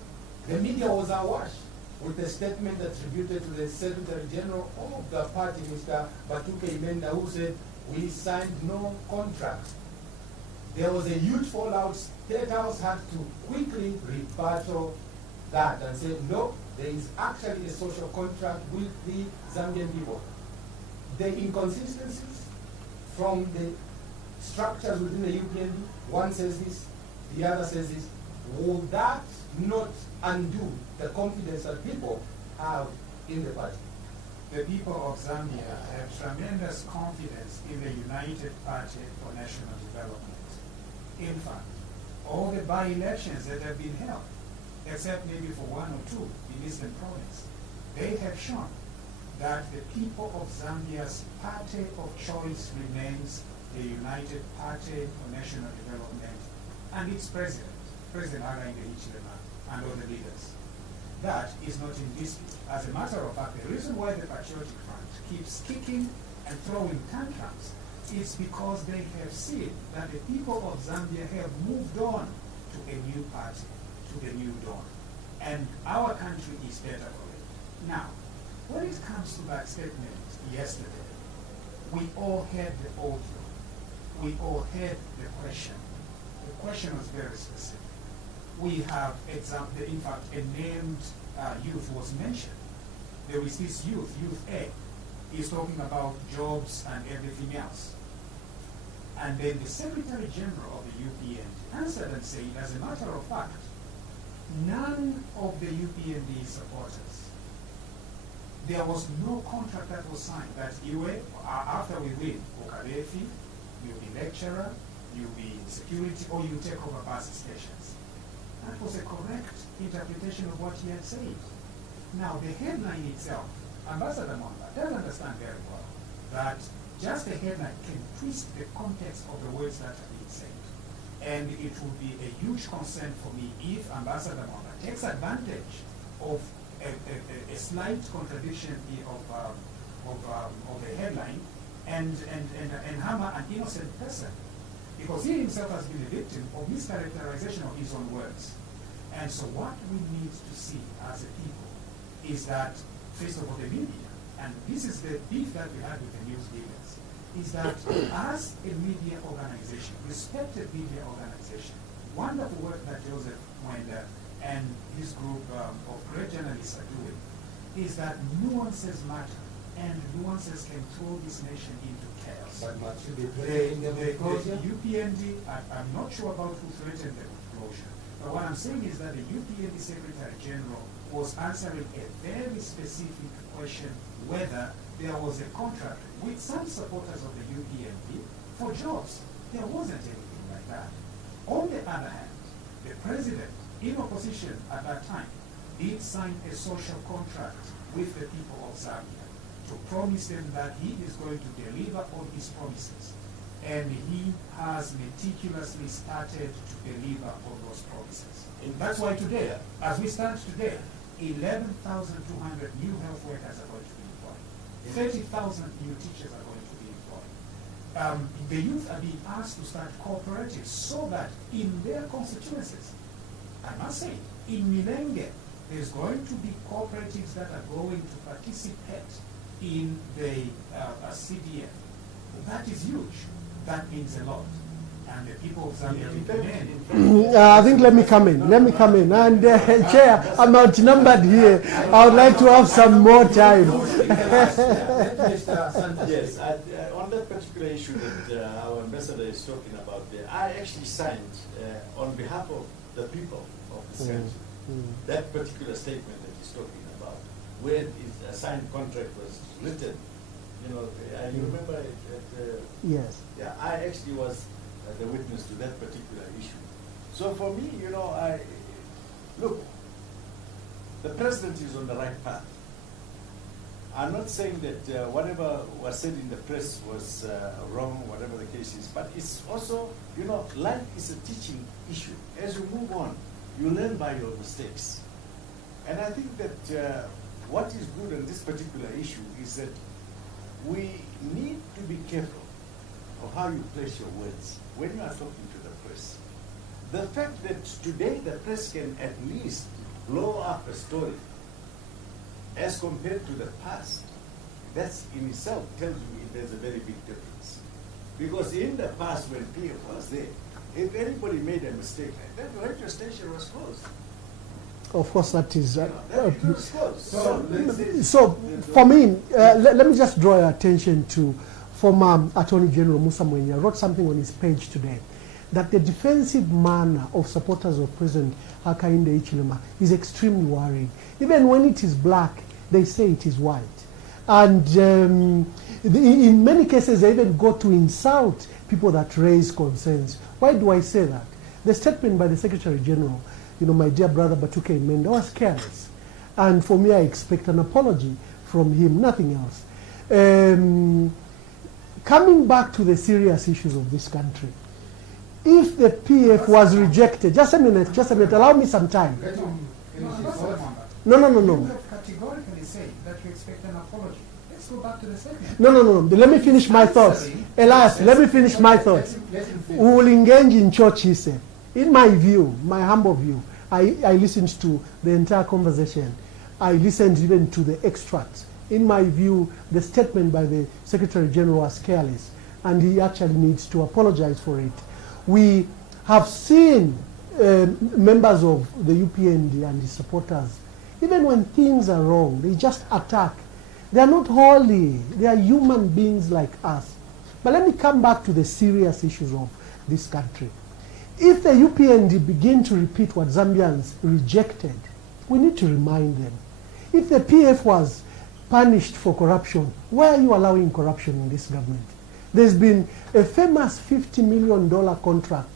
the media was awash with a statement attributed to the Secretary General of the party, Mr. Batuke Imenda, who said, we signed no contract. There was a huge fallout. State House had to quickly rebuttal that and say, no, there is actually a social contract with the Zambian people. The inconsistencies from the structures within the UPND, one says this, the other says this, will that not undo the confidence that people have in the party? The people of Zambia have tremendous confidence in the United Party for National Development. In fact, all the by-elections that have been held, except maybe for one or two in Eastern Province, they have shown that the people of Zambia's party of choice remains the United Party for National Development and its president, President Hakainde Hichilema, and other leaders. That is not in dispute. As a matter of fact, the reason why the Patriotic Front keeps kicking and throwing tantrums is because they have seen that the people of Zambia have moved on to a new party, to the new dawn. And our country is better for it. Now, when it comes to that statement yesterday, we all heard the audio. We all heard the question. The question was very specific. We have, in fact, a named youth was mentioned. There is this youth A. He's talking about jobs and everything else. And then the Secretary General of the UPND answered and said, as a matter of fact, none of the UPND supporters, there was no contract that was signed that after we win, Okarefi, you'll be lecturer, you'll be security, or you take over bus stations. That was a correct interpretation of what he had said. Now, the headline itself, Ambassador Mwamba does understand very well that just the headline can twist the context of the words that are being said. And it would be a huge concern for me if Ambassador Mwamba takes advantage of a slight contradiction of the headline and hammer an innocent person. Because he himself has been a victim of mischaracterization of his own words. And so what we need to see as a people is that, first of all, the media, and this is the beef that we had with the news leaders, is that as a media organization, respected media organization, wonderful work that Joseph Mwenda and his group of great journalists are doing, is that nuances matter, and nuances can throw this nation into chaos. But should be playing the closure? UPND, I'm not sure about who threatened the closure, but what I'm saying is that the UPND Secretary General was answering a very specific question, whether there was a contract with some supporters of the UPND for jobs. There wasn't anything like that. On the other hand, the president, in opposition at that time, did sign a social contract with the people of Zambia to promise them that he is going to deliver on his promises. And he has meticulously started to deliver on those promises. And that's why today, as we stand today, 11,200 new health workers are going to be employed. 30,000 new teachers are going to be employed. The youth are being asked to start cooperatives so that in their constituencies, I must say, in Milenge, there's going to be cooperatives that are going to participate in the CDF. That is huge. That means a lot. And the people of Zambia I think let me come in. And Chair, I'm outnumbered here. I would like to have some more time. Yes, on that particular issue that our ambassador is talking about there, I actually signed on behalf of the people of this country that particular statement that he's talking about, where a signed contract was written. You know, you remember it? Yes. Yeah, I actually was the witness to that particular issue. So for me, you know, look, the president is on the right path. I'm not saying that whatever was said in the press was wrong, whatever the case is, but it's also, you know, life is a teaching issue. As you move on, you learn by your mistakes. And I think that what is good on this particular issue is that we need to be careful of how you place your words when you are talking to the press. The fact that today the press can at least blow up a story as compared to the past, that's in itself tells me there's a very big difference. Because in the past when PF was there, if anybody made a mistake, that radio station was closed. Of course, that is. So for me, let me just draw your attention to former Attorney General Musa Mwenya wrote something on his page today, that the defensive manner of supporters of President Hakainde Hichilema is extremely worrying. Even when it is black, they say it is white. And in many cases, they even go to insult people that raise concerns. Why do I say that? The statement by the Secretary General, you know, my dear brother Batuke Menda, was careless. And for me, I expect an apology from him, nothing else. Coming back to the serious issues of this country, if the PF was rejected, just a minute, allow me some time. Let him finish his thoughts. No. You have categorically said that you expect an apology. Let's go back to the segment. No. Let me finish my thoughts. Elias, let me finish my thoughts. We will engage in church, he said. In my view, my humble view, I listened to the entire conversation. I listened even to the extracts. In my view, the statement by the Secretary General was careless, and he actually needs to apologize for it. We have seen members of the UPND and his supporters, even when things are wrong, they just attack. They are not holy. They are human beings like us. But let me come back to the serious issues of this country. If the UPND begin to repeat what Zambians rejected, we need to remind them. If the PF was punished for corruption, why are you allowing corruption in this government? There's been a famous $50 million contract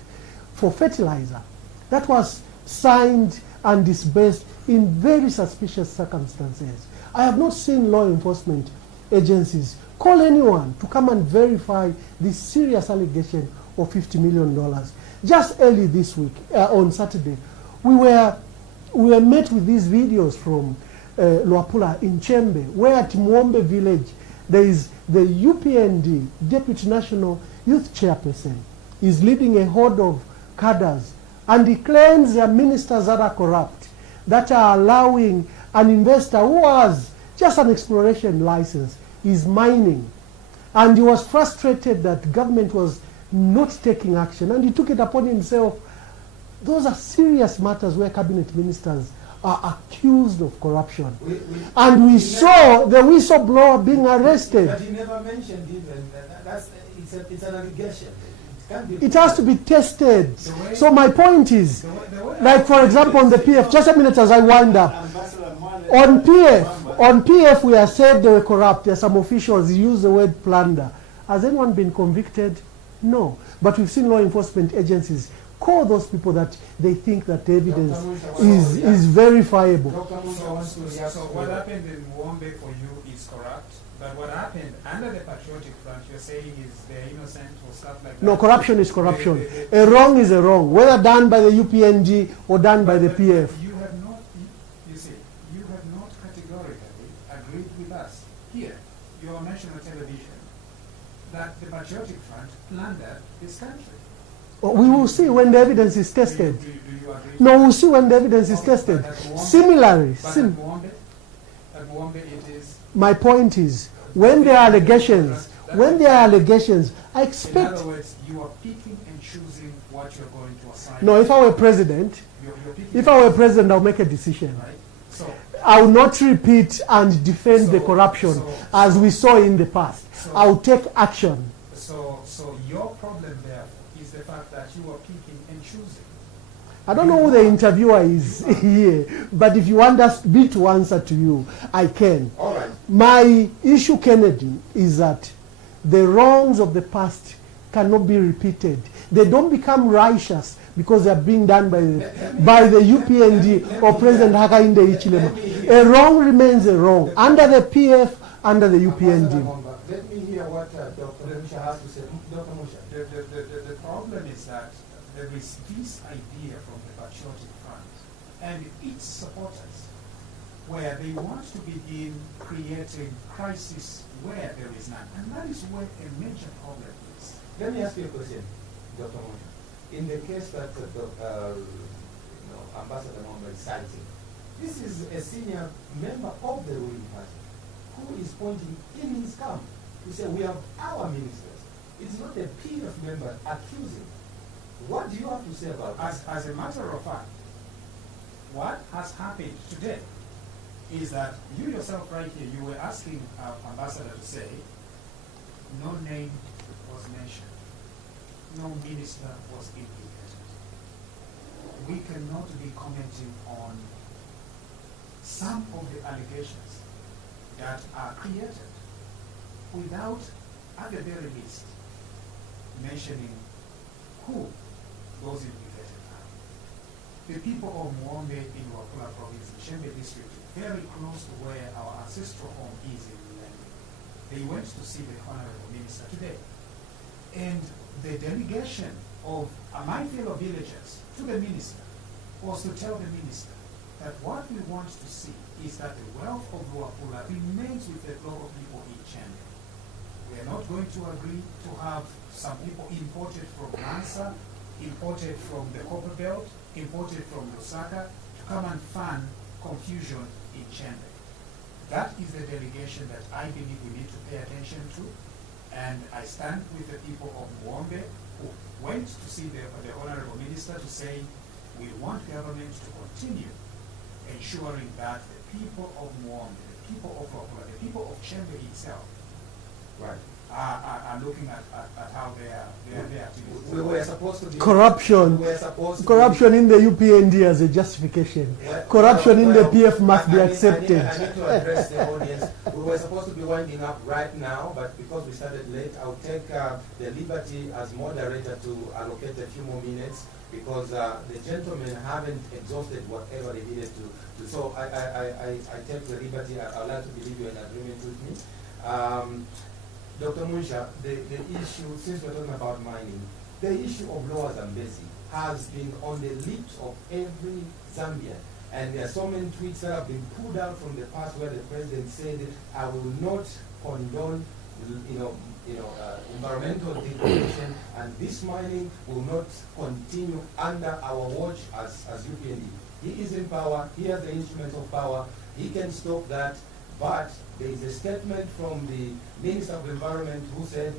for fertilizer that was signed and disbursed in very suspicious circumstances. I have not seen law enforcement agencies call anyone to come and verify this serious allegation of $50 million. Just early this week, on Saturday, we were met with these videos from Luapula in Chembe, where at Mwombe village, there is the UPND, Deputy National Youth Chairperson, is leading a horde of cadres, and he claims their ministers that are corrupt, that are allowing an investor who has just an exploration license, is mining, And he was frustrated that government was not taking action, and he took it upon himself. Those are serious matters where cabinet ministers are accused of corruption. And we saw the whistleblower being arrested. But he never mentioned even it's an allegation. It has to be tested. So my point is, like for example on the PF, just a minute as I wind up. On PF we are said they were corrupt. There are some officials who use the word plunder. Has anyone been convicted? No. But we've seen law enforcement agencies call those people that they think that the evidence is verifiable. So what happened in Mwombe for you is corrupt, but what happened under the Patriotic Front, you're saying is they're innocent or stuff like that? No, corruption is corruption. A wrong is a wrong, whether done by the UPNG or done by the PF. You have not, you see, you have not categorically agreed with us here, your national television, that the Patriotic Front plundered this country. We will see when the evidence is tested. Do you agree? No, we'll see when the evidence is tested. Similarly, At Mwombe it is. my point is, when there are allegations, I In expect. other words, you are picking and choosing what you're going to assign. No, if I were president, I'll make a decision. Right? So, I will not repeat and defend the corruption as we saw in the past. I'll take action. so your problem there is the fact that you are picking and choosing. I don't know who the interviewer is here, but if you want me to answer to you, I can. All right. My issue, Kennedy, is that the wrongs of the past cannot be repeated. They don't become righteous because they are being done by the UPND or President Hakainde Hichilema. A wrong remains a wrong under the PF, under the UPND. Let me hear what Dr. Musha has to say. Dr. Musha. The problem is that there is this idea from the Patriotic Front and its supporters where they want to begin creating crisis where there is none. And that is where a major problem is. Let me ask you a question, Dr. Musha. In the case that Ambassador Mwamba is citing, this is a senior member of the ruling party who is pointing in his camp to say we have our ministers. It's not a PF member accusing. What do you have to say about that? As a matter of fact, what has happened today is that you yourself right here, you were asking our ambassador to say, no name was mentioned, no minister was implicated. We cannot be commenting on some of the allegations that are created without, at the very least, mentioning who those implicated are. The people of Mwombe in Wakula province, in Shembe district, very close to where our ancestral home is in Lulembe. They went to see the Honorable Minister today. And the delegation of my fellow villagers to the minister was to tell the minister that what we want to see is that the wealth of Luapula remains with the local people in Chende. We are not going to agree to have some people imported from Mansa, imported from the Copper Belt, imported from Lusaka, to come and fund confusion in Chende. That is the delegation that I believe we need to pay attention to. And I stand with the people of Mwombe who went to see the Honorable Minister to say we want government to continue ensuring that the people of Mwombe, the people of Wakula, the people of Chembe itself, Right. Are looking at how their activities. We were supposed to be Corruption. We were supposed to Corruption in the UPND as a justification. Corruption in the PF must be accepted. I need to address the audience. We were supposed to be winding up right now, but because we started late, I'll take the liberty as moderator to allocate a few more minutes because the gentlemen haven't exhausted whatever they needed to. So I take the liberty. I'd like to believe you're in agreement with me. Dr. Munsha, the issue, since we're talking about mining, the issue of Lower Zambezi has been on the lips of every Zambian. And there are so many tweets that have been pulled out from the past where the president said, I will not condone environmental degradation, and this mining will not continue under our watch as UPND. He is in power, he has the instrument of power, he can stop that. But there is a statement from the Minister of Environment who said,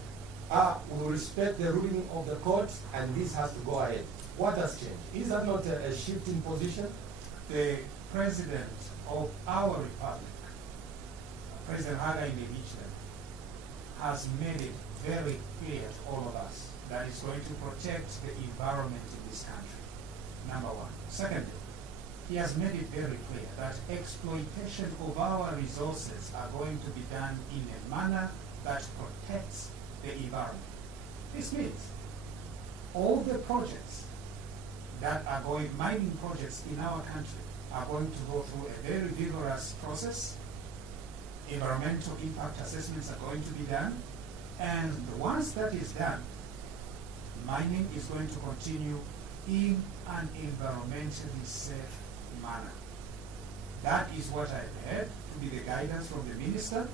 we will respect the ruling of the court and this has to go ahead. What has changed? Is that not a shift in position? The president of our republic, President Hagai Levichler, has made it very clear to all of us that he's going to protect the environment in this country, number one. Secondly, he has made it very clear that exploitation of our resources are going to be done in a manner that protects the environment. This means all the projects that are going, mining projects in our country, are going to go through a very vigorous process. Environmental impact assessments are going to be done, and once that is done, mining is going to continue in an environmentally safe manner. That is what I've heard to be the guidance from the minister,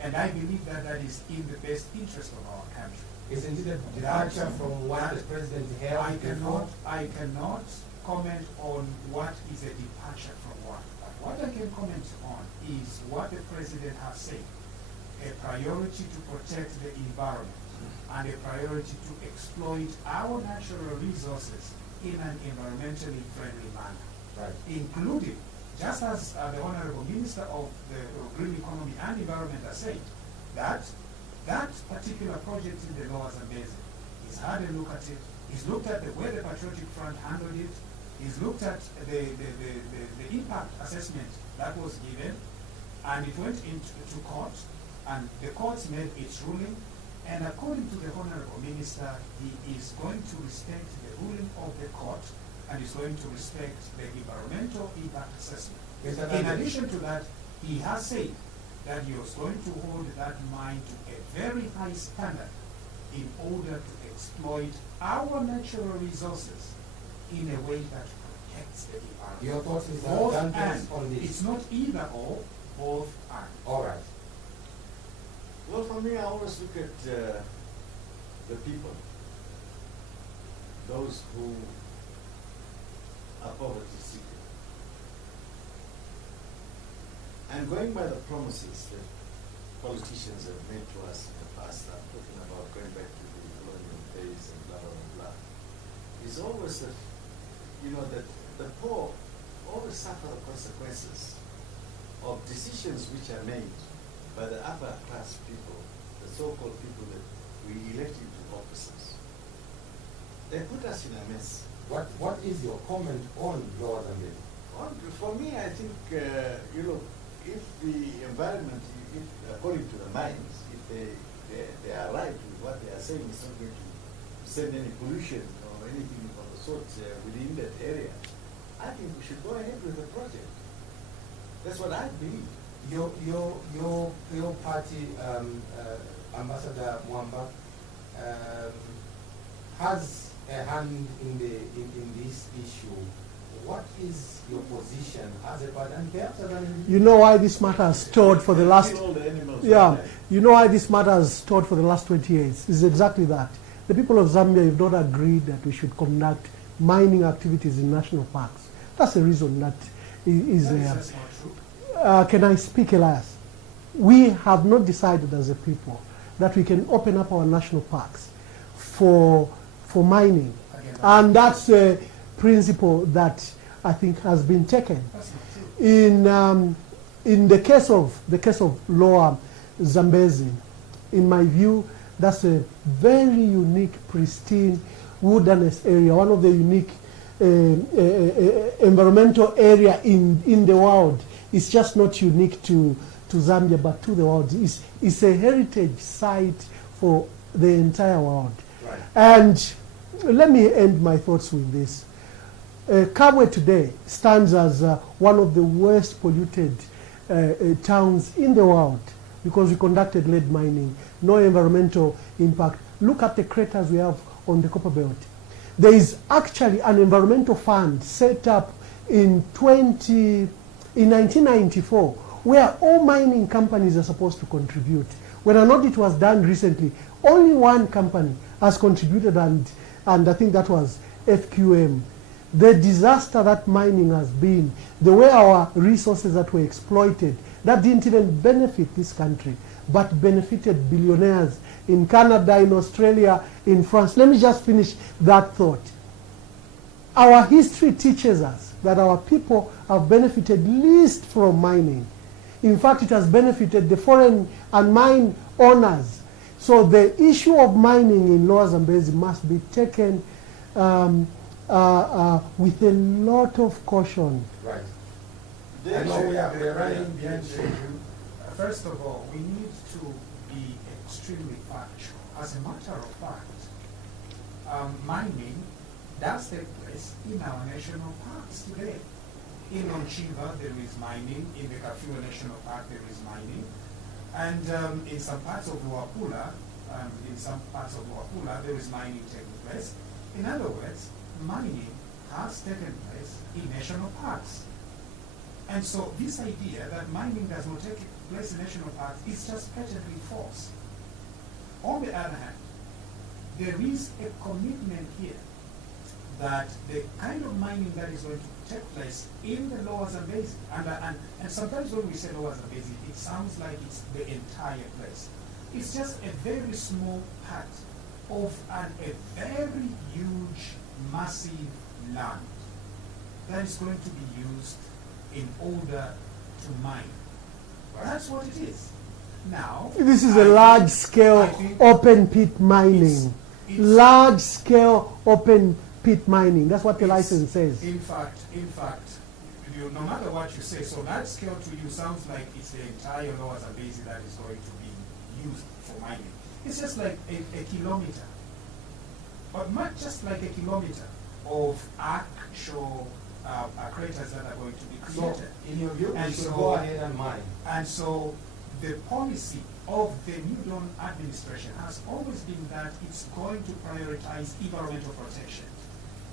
and I believe that that is in the best interest of our country. Isn't it a departure from what the president held before? I cannot comment on what is a departure from what. But what I can comment on is what the president has said. A priority to protect the environment and a priority to exploit our natural resources in an environmentally friendly manner. Right. Including, just as the Honorable Minister of the Green Economy and Environment has said, that that particular project in the Lower Zambezi, he's had a look at it, he's looked at the way the Patriotic Front handled it, he's looked at the impact assessment that was given, and it went into court, and the courts made its ruling, and according to the Honorable Minister, he is going to respect the ruling of the court, and is going to respect the environmental impact assessment. In addition to that, he has said that he was going to hold that mine to a very high standard in order to exploit our natural resources in a way that protects the environment. Your thoughts is Both that and. on this? It's not either or, both and. All right. Well, for me, I always look at the people, those who are poverty seeking. And going by the promises that politicians have made to us in the past, I'm talking about going back to the colonial days and blah, blah, blah, is always that, that the poor always suffer the consequences of decisions which are made by the upper class people, the so-called people that we elect into offices. They put us in a mess. What is your comment on Lower Zambezi? For me, I think, if the environment, if according to the mines, if they are right with what they are saying, it's not going to send any pollution or anything of the sort within that area, I think we should go ahead with the project. That's what I believe. Your party, Ambassador Mwamba, has a hand in this issue. What is your position as a party? And perhaps as an You know why this matter has stalled for the last... You know why this matter has stalled for the last 20 years? It's exactly that. The people of Zambia have not agreed that we should conduct mining activities in national parks. That's the reason that is... That's not true. Can I speak, Elias? We have not decided as a people that we can open up our national parks for mining. And that's a principle that I think has been taken. In the case of Lower Zambezi, in my view, that's a very unique, pristine wilderness area, one of the unique environmental area in the world. It's just not unique to Zambia, but to the world. It's a heritage site for the entire world. Right. And let me end my thoughts with this. Kabwe today stands as one of the worst polluted towns in the world because we conducted lead mining, no environmental impact. Look at the craters we have on the copper belt. There is actually an environmental fund set up in 1994 where all mining companies are supposed to contribute. When an audit was done recently, only one company has contributed, and I think that was FQM. The disaster that mining has been, the way our resources that were exploited, that didn't even benefit this country, but benefited billionaires in Canada, in Australia, in France. Let me just finish that thought. Our history teaches us that our people have benefited least from mining. In fact, it has benefited the foreign and mine owners. So the issue of mining in Lower Zambezi must be taken with a lot of caution. Right. I know we are running behind schedule. First of all, we need to be extremely factual. As a matter of fact, mining does take place in our national parks today. In Onchiva, there is mining. In the Kafue National Park, there is mining. And in some parts of Luapula, there is mining taking place. In other words, mining has taken place in national parks. And so this idea that mining does not take place in national parks is just patently false. On the other hand, there is a commitment here that the kind of mining that is going to take place in the Lower Zambezi, and sometimes when we say Lower Zambezi, it sounds like it's the entire place. It's just a very small part of a very huge, massive land that is going to be used in order to mine. That's what it is. Now, this is a large-scale open-pit mining. Large-scale open pit mining. That's what the license says. In fact, no matter what you say, so large scale to you sounds like it's the entire Lower Zambezi that is going to be used for mining. It's just like a kilometer, but not just like a kilometer of actual craters that are going to be created. So, in your view, and we should so, go ahead and mine. And so the policy of the New Dawn administration has always been that it's going to prioritize environmental protection.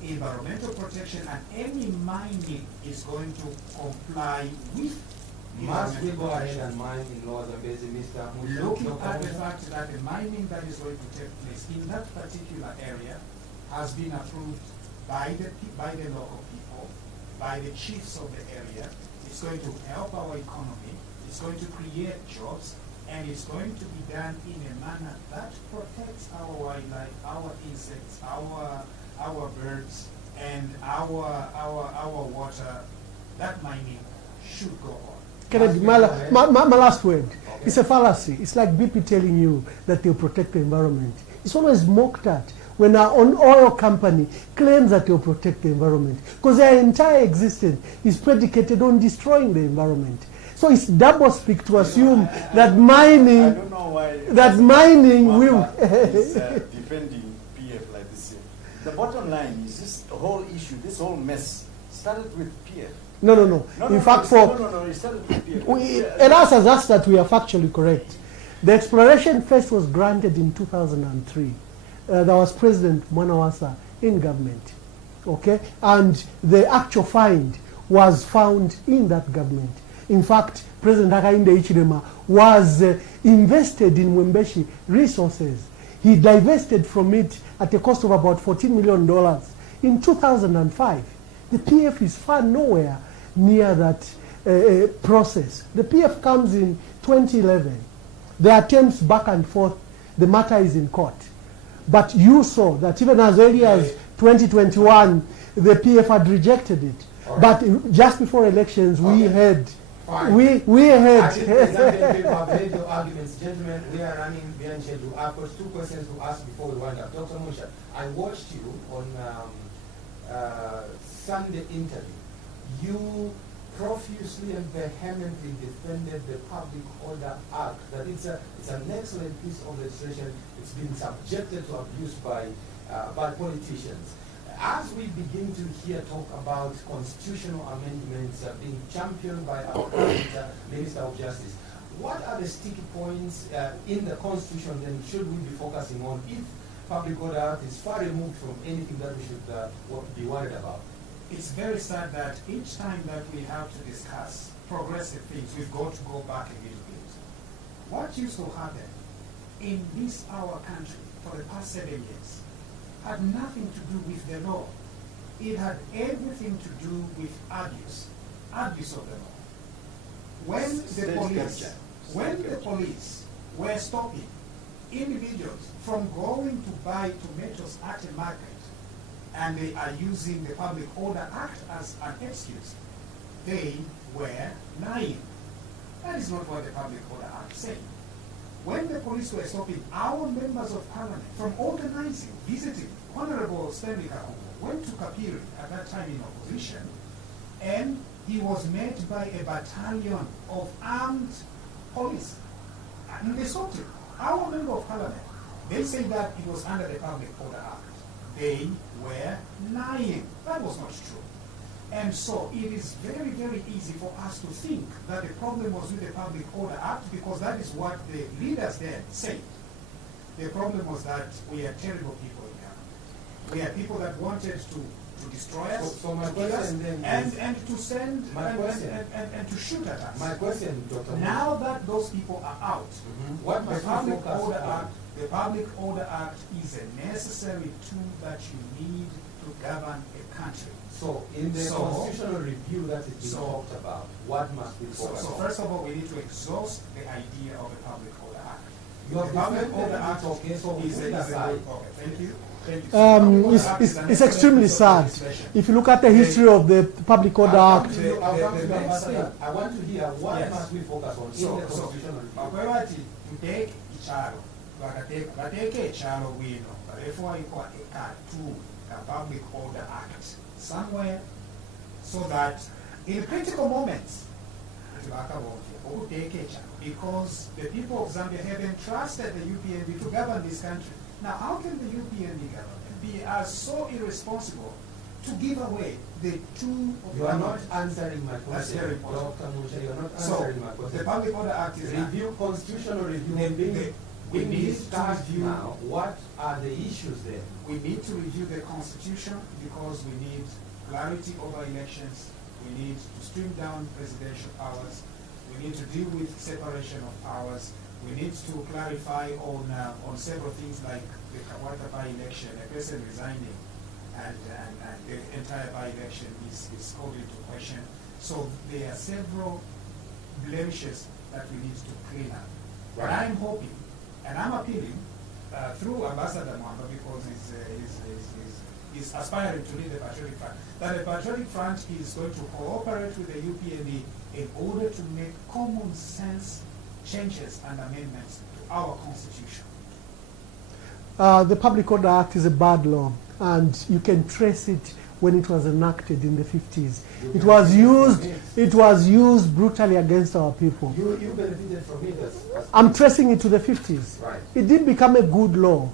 Environmental protection, and any mining is going to comply with Must we go ahead and mine in Lower Zambezi, Mr. Musha? Looking at the fact that the mining that is going to take place in that particular area has been approved by the local people, by the chiefs of the area. It's going to help our economy, it's going to create jobs, and it's going to be done in a manner that protects our wildlife, our insects, our birds, and our water. That mining should go on. Kennedy, my last word. Okay. It's a fallacy. It's like BP telling you that they'll protect the environment. It's always mocked at when an oil company claims that they'll protect the environment, because their entire existence is predicated on destroying the environment. So it's double-speak to assume that mining, I don't know why will is defending PF like this. The bottom line is this whole issue, this whole mess started with PF. No. In fact, it started with PF. Elas has asked that we are factually correct. The exploration first was granted in 2003. There was President Mwanawasa in government, okay? And the actual find was found in that government. In fact, President Hakainde Hichilema was invested in Mwembeshi resources. He divested from it at a cost of about $14 million in 2005. The PF is far nowhere near that process. The PF comes in 2011. The attempts back and forth, the matter is in court. But you saw that even as early as 2021, the PF had rejected it. Right. But just before elections, we had... We had... Actually, people have heard your arguments. Gentlemen, we are running behind schedule. I've got two questions to ask before we wind up. Dr. Musha, I watched you on Sunday interview. You profusely and vehemently defended the Public Order Act, that it's an excellent piece of legislation. It's been subjected to abuse by politicians. As we begin to hear talk about constitutional amendments being championed by our Minister of Justice, what are the sticky points in the Constitution then should we be focusing on if Public Order Act is far removed from anything that we should be worried about? It's very sad that each time that we have to discuss progressive things, we've got to go back a little bit. What used to happen in this our country for the past 7 years had nothing to do with the law. It had everything to do with abuse of the law. when State capture. when the police were stopping individuals from going to buy tomatoes at a market, and they are using the Public Order Act as an excuse, they were lying. That is not what the Public Order Act said. When the police were stopping our members of parliament from organizing, visiting, Honorable Stanley Kakubo went to Kapiri at that time in opposition, and he was met by a battalion of armed police. And they stopped him. Our member of parliament, they say that it was under the Public Order Act. They were lying. That was not true. And so it is very, very easy for us to think that the problem was with the Public Order Act, because that is what the leaders there said. The problem was that we are terrible people in Ghana. We are people that wanted to destroy us, So my to kill us, question then and to send My question. and to shoot at us. My question, Dr. Now that those people are out, What the must we Public focus Order on? Act, the Public Order Act is a necessary tool that you need to govern a country. So, in the So- constitutional review that is being So- talked about, what must we So, focus so on? first of all, we need to exhaust the idea of the Public Order Act. You have The Public defended Order it, Act okay, so is put a it aside. okay, thank you. Thank you. So the Public It's, Order Act it's, is an it's excellent extremely piece of sad. legislation. If you look at the history of the Public Order I'll Act, come to you, I'll come to you, the next Ambassador. thing. I want to hear what Yes. must we focus on in So, the constitutional review. bakwebati tuteke ichalo bateke echalo bwino balefowayikwa ekatu ka Public Order Act somewhere, so that in critical moments because the people of Zambia have entrusted the UPND to govern this country. Now, how can the UPND government be as so irresponsible to give away the two of You are not answering my question. That's very important. Dr. Musha, you are not So, answering my question. the Public Order Act is Review, constitutional review, we being need to discussed review. now. What are the issues there? We need to review the Constitution because we need clarity over elections. We need to stream down presidential powers. We need to deal with separation of powers. We need to clarify on several things like the Kawata by-election, a person resigning, and the entire by-election is called into question. So there are several blemishes that we need to clean up. But I'm hoping, and I'm appealing through Ambassador Mwamba, because he's aspiring to lead the Patriotic Front, that the Patriotic Front is going to cooperate with the UPND in order to make common sense changes and amendments to our Constitution. the Public Order Act is a bad law, and you can trace it when it was enacted in the 50s. It was used brutally against our people. You benefited from it as I'm tracing it to the 50s. Right. It didn't become a good law.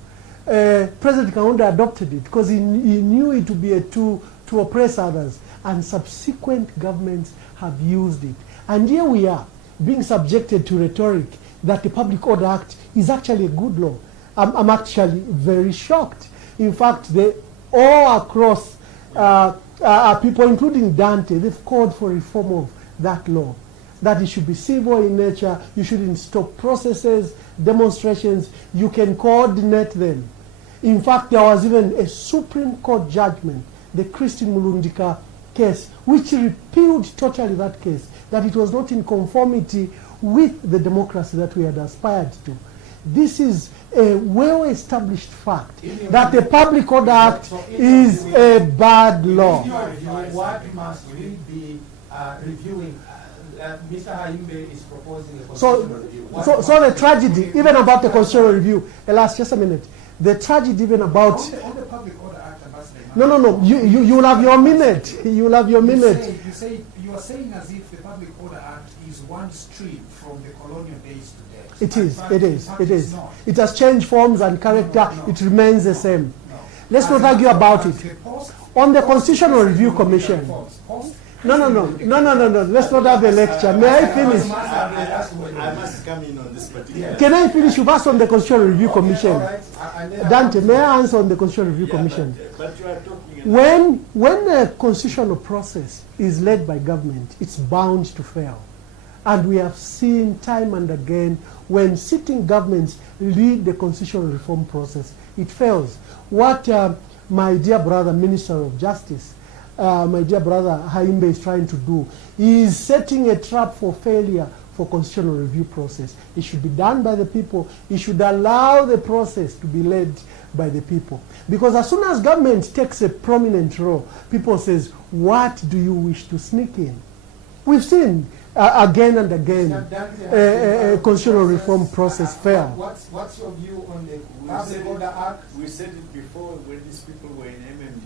President Kaunda adopted it because he knew it to be a tool to oppress others, and subsequent governments have used it. And here we are, being subjected to rhetoric that the Public Order Act is actually a good law. I'm actually very shocked. In fact, all across people, including Dante, they've called for reform of that law, that it should be civil in nature, you shouldn't stop processes, demonstrations, you can coordinate them. In fact, there was even a Supreme Court judgment, the Christine Mulundika case, which repealed totally that case, that it was not in conformity with the democracy that we had aspired to. This is a well-established fact that the Public Order Act is a bad law. What must we be reviewing? Mr. Haimbe is proposing a So, constitutional review. so the tragedy, even about the constitutional review, Elas, just a minute. The tragedy even about... On the Public Order Act, Ambassador, No, you will have your minute. You will have your minute. You are saying as if the Public Order Act is one stream from the colonial days to today. It is, In fact, it in is, fact, it it's is. not. It has changed forms and character. No. It remains the same. No. Let's As not a argue matter of about fact, it. the post- On the Constitutional Review Commission. No. Let's not have a lecture. May I finish? I must come in on this particular. Can I finish? You've asked on the Constitutional Review Commission. All right. Dante, may I answer on the Constitutional Review Yeah, Commission? but you are talking about When a constitutional process is led by government, it's bound to fail. And we have seen time and again when sitting governments lead the constitutional reform process, it fails. What my dear brother, Minister of Justice, my dear brother Haimbe is trying to do. He is setting a trap for failure for constitutional review process. It should be done by the people. It should allow the process to be led by the people. Because as soon as government takes a prominent role, people says, what do you wish to sneak in? We've seen again and again a constitutional reform process fail. What's your view on the Public Order Act? We said it before when these people were in MMD,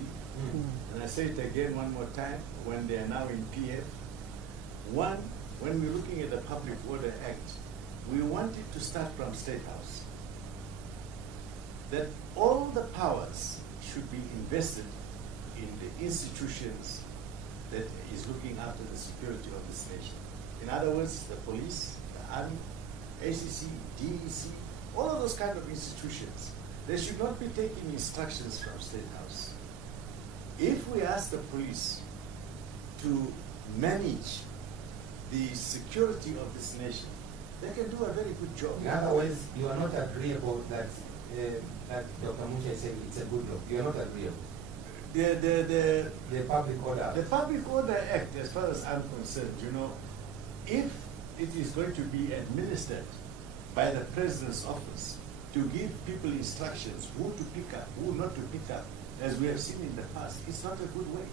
and I say it again one more time, when they are now in PF. One, when we're looking at the Public Order Act, we want it to start from State House. That all the powers should be invested in the institutions that is looking after the security of this nation. In other words, the police, the army, ACC, DEC, all of those kind of institutions, they should not be taking instructions from State House. If we ask the police to manage the security of this nation, they can do a very good job. In other words, you are not agreeable that Dr. Mucha is saying it's a good job. You are not agreeable. The Public Order Act. The Public Order Act, as far as I'm concerned, if it is going to be administered by the President's office to give people instructions who to pick up, who not to pick up, as we have seen in the past, it's not a good way.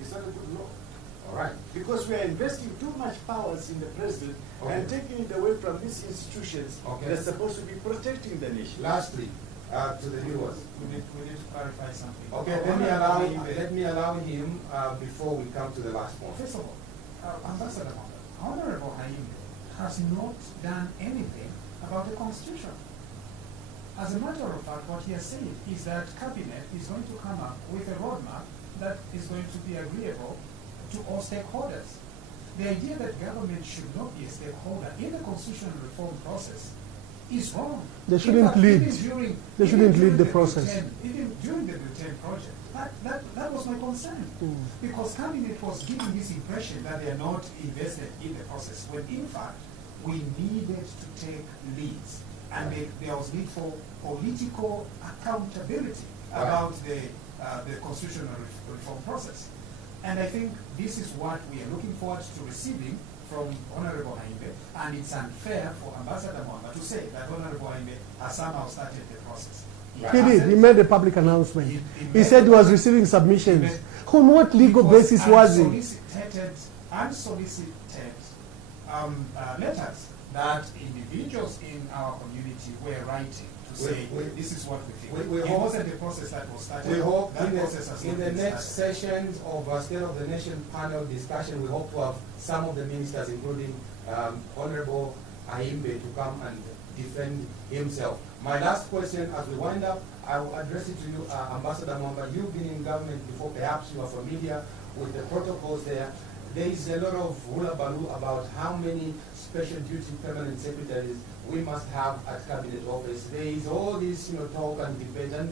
It's not a good law. All right. Because we are investing too much powers in the President and taking it away from these institutions that are supposed to be protecting the nation. Lastly, to the viewers. We need to clarify something. Okay, let me allow him before we come to the last point. First of all, Ambassador Honorable Haimbe has not done anything about the Constitution. As a matter of fact, what he has said is that Cabinet is going to come up with a roadmap that is going to be agreeable to all stakeholders. The idea that government should not be a stakeholder in the constitutional reform process is wrong. They shouldn't lead. They shouldn't lead the process. Even during the Britain project, that was my concern. Because Cabinet was giving this impression that they are not invested in the process, when in fact we needed to take leads. And there was need for political accountability about the constitutional reform process. And I think this is what we are looking forward to receiving from Honorable Haimbe, and it's unfair for Ambassador Mwanga to say that Honorable Haimbe has somehow started the process. He did. He made a public announcement. He said he was receiving submissions. On what legal basis was it? Unsolicited letters that individuals in our community were writing to say, this is what we think. It wasn't the process that was started. We hope that in the next sessions of State of the Nation panel discussion, we hope to have some of the ministers, including Honorable Haimbe, to come and defend himself. My last question, as we wind up, I will address it to you, Ambassador Mwanga. You've been in government before, perhaps you are familiar with the protocols there. There is a lot of hullabaloo about how many special duty permanent secretaries we must have at cabinet office. There is all this talk and debate, and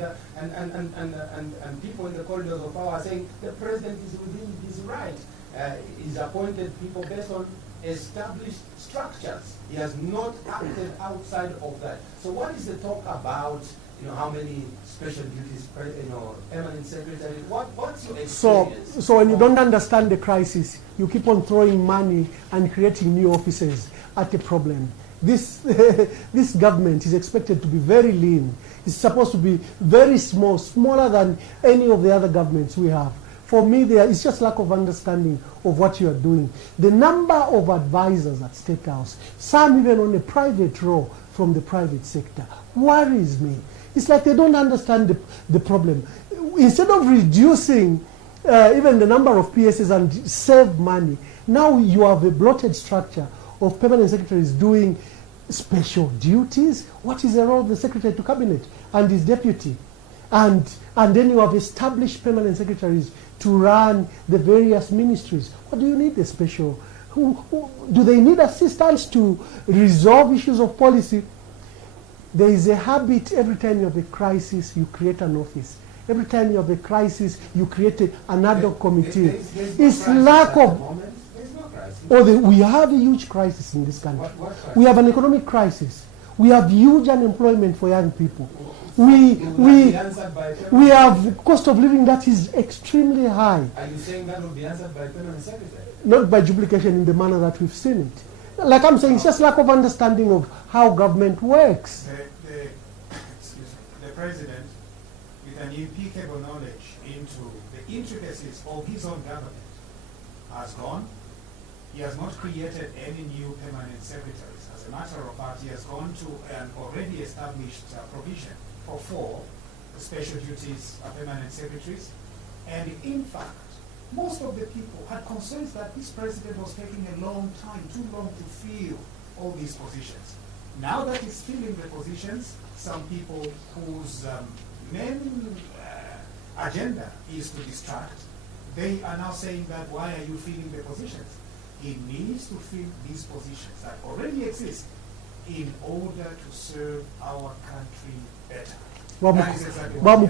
people in the corridors of power are saying the president is within his right. He's appointed people based on established structures. He has not acted outside of that. So what is the talk about? How many special duties, permanent secretary? What's your experience? So when you don't understand the crisis, you keep on throwing money and creating new offices at a problem. This this government is expected to be very lean. It's supposed to be very small, smaller than any of the other governments we have. For me, it's just lack of understanding of what you are doing. The number of advisors at State House, some even on a private role from the private sector, worries me. It's like they don't understand the problem. Instead of reducing even the number of PSs and save money, now you have a bloated structure of permanent secretaries doing special duties. What is the role of the secretary to cabinet and his deputy? And then you have established permanent secretaries to run the various ministries. What do you need a special? Do they need assistance to resolve issues of policy? There is a habit, every time you have a crisis, you create an office. Every time you have a crisis, you create an ad hoc committee. It's lack of... We have a huge crisis in this country. We have an economic crisis. We have huge unemployment for young people. We have cost of living that is extremely high. Are you saying that will be answered by permanent secretary? Not by duplication in the manner that we've seen it. Like I'm saying, it's just lack of understanding of how government works. The president, with an impeccable knowledge into the intricacies of his own government, has gone. He has not created any new permanent secretaries. As a matter of fact, he has gone to an already established provision for 4 special duties permanent secretaries. And in fact, most of the people had concerns that this president was taking a long time, too long to fill all these positions. Now that he's filling the positions, some people whose main agenda is to distract, they are now saying that why are you filling the positions? He needs to fill these positions that already exist in order to serve our country better. That is exactly what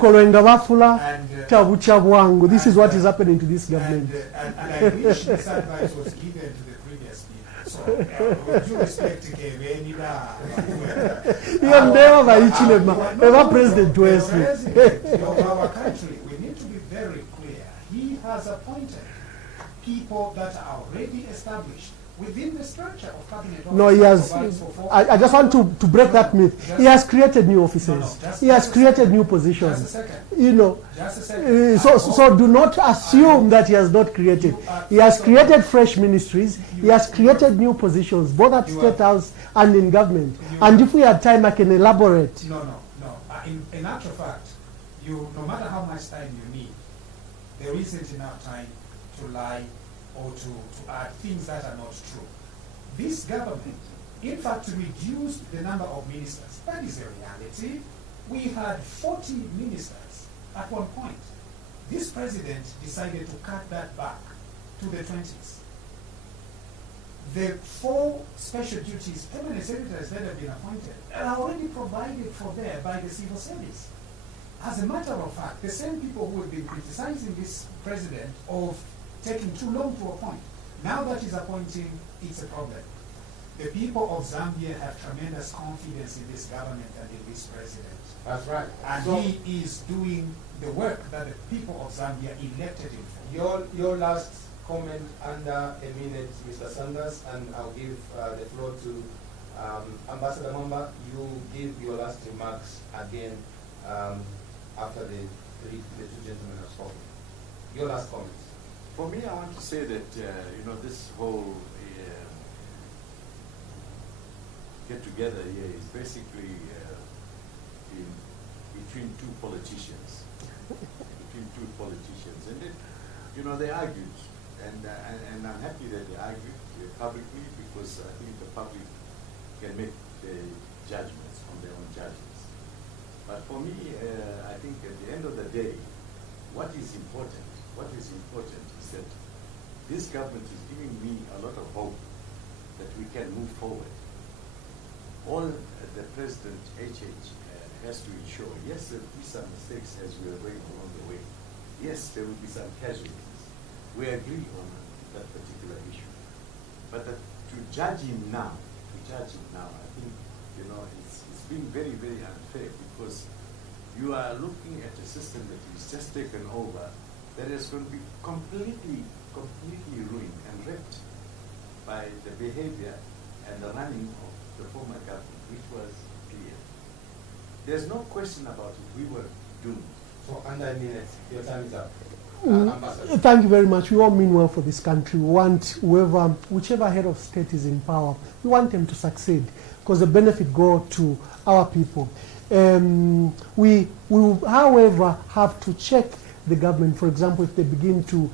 This is what is happening to this government. And I wish this advice was given to the previous speaker. So, with due respect to President of our country, we need to be very clear. He has appointed people that are already established within the structure of cabinet. No, he has. I just want to break that myth. He has created new offices. He has created new positions. Just a second. You know. Just a second. So do not assume that he has not created. He has created fresh ministries. He has created new positions, both at State House and in government. And if we had time, I can elaborate. No. In actual fact, no matter how much time you need, there isn't enough time to lie or to add things that are not true. This government, in fact, reduced the number of ministers. That is a reality. We had 40 ministers at one point. This president decided to cut that back to the 20s. The 4 special duties permanent secretaries that have been appointed are already provided for there by the civil service. As a matter of fact, the same people who have been criticizing this president of taking too long to appoint, now that he's appointing, it's a problem. The people of Zambia have tremendous confidence in this government and in this president. That's right. And so he is doing the work that the people of Zambia elected him for. Your last comment under a minute, Mr. Sanders, and I'll give the floor to Ambassador Mamba. You give your last remarks again after the two gentlemen have spoken. Your last comments. For me, I want to say that this whole get together here is basically between two politicians, and they argued, and I'm happy that they argued publicly, because I think the public can make the judgments on their own judgments. But for me, I think at the end of the day, what is important is that this government is giving me a lot of hope that we can move forward. All the President has to ensure, yes, there will be some mistakes as we are going along the way. Yes, there will be some casualties. We agree on that particular issue. But to judge him now, I think, it's been very, very unfair, because you are looking at a system that is just taken over, that is going to be completely ruined and wrecked by the behavior and the running of the former government, which was clear. There's no question about it. We were doomed. So, under a minute, your time is up. Thank you very much. We all mean well for this country. We want whichever head of state is in power, we want them to succeed, because the benefit go to our people. We will, however, have to check the government. For example, if they begin to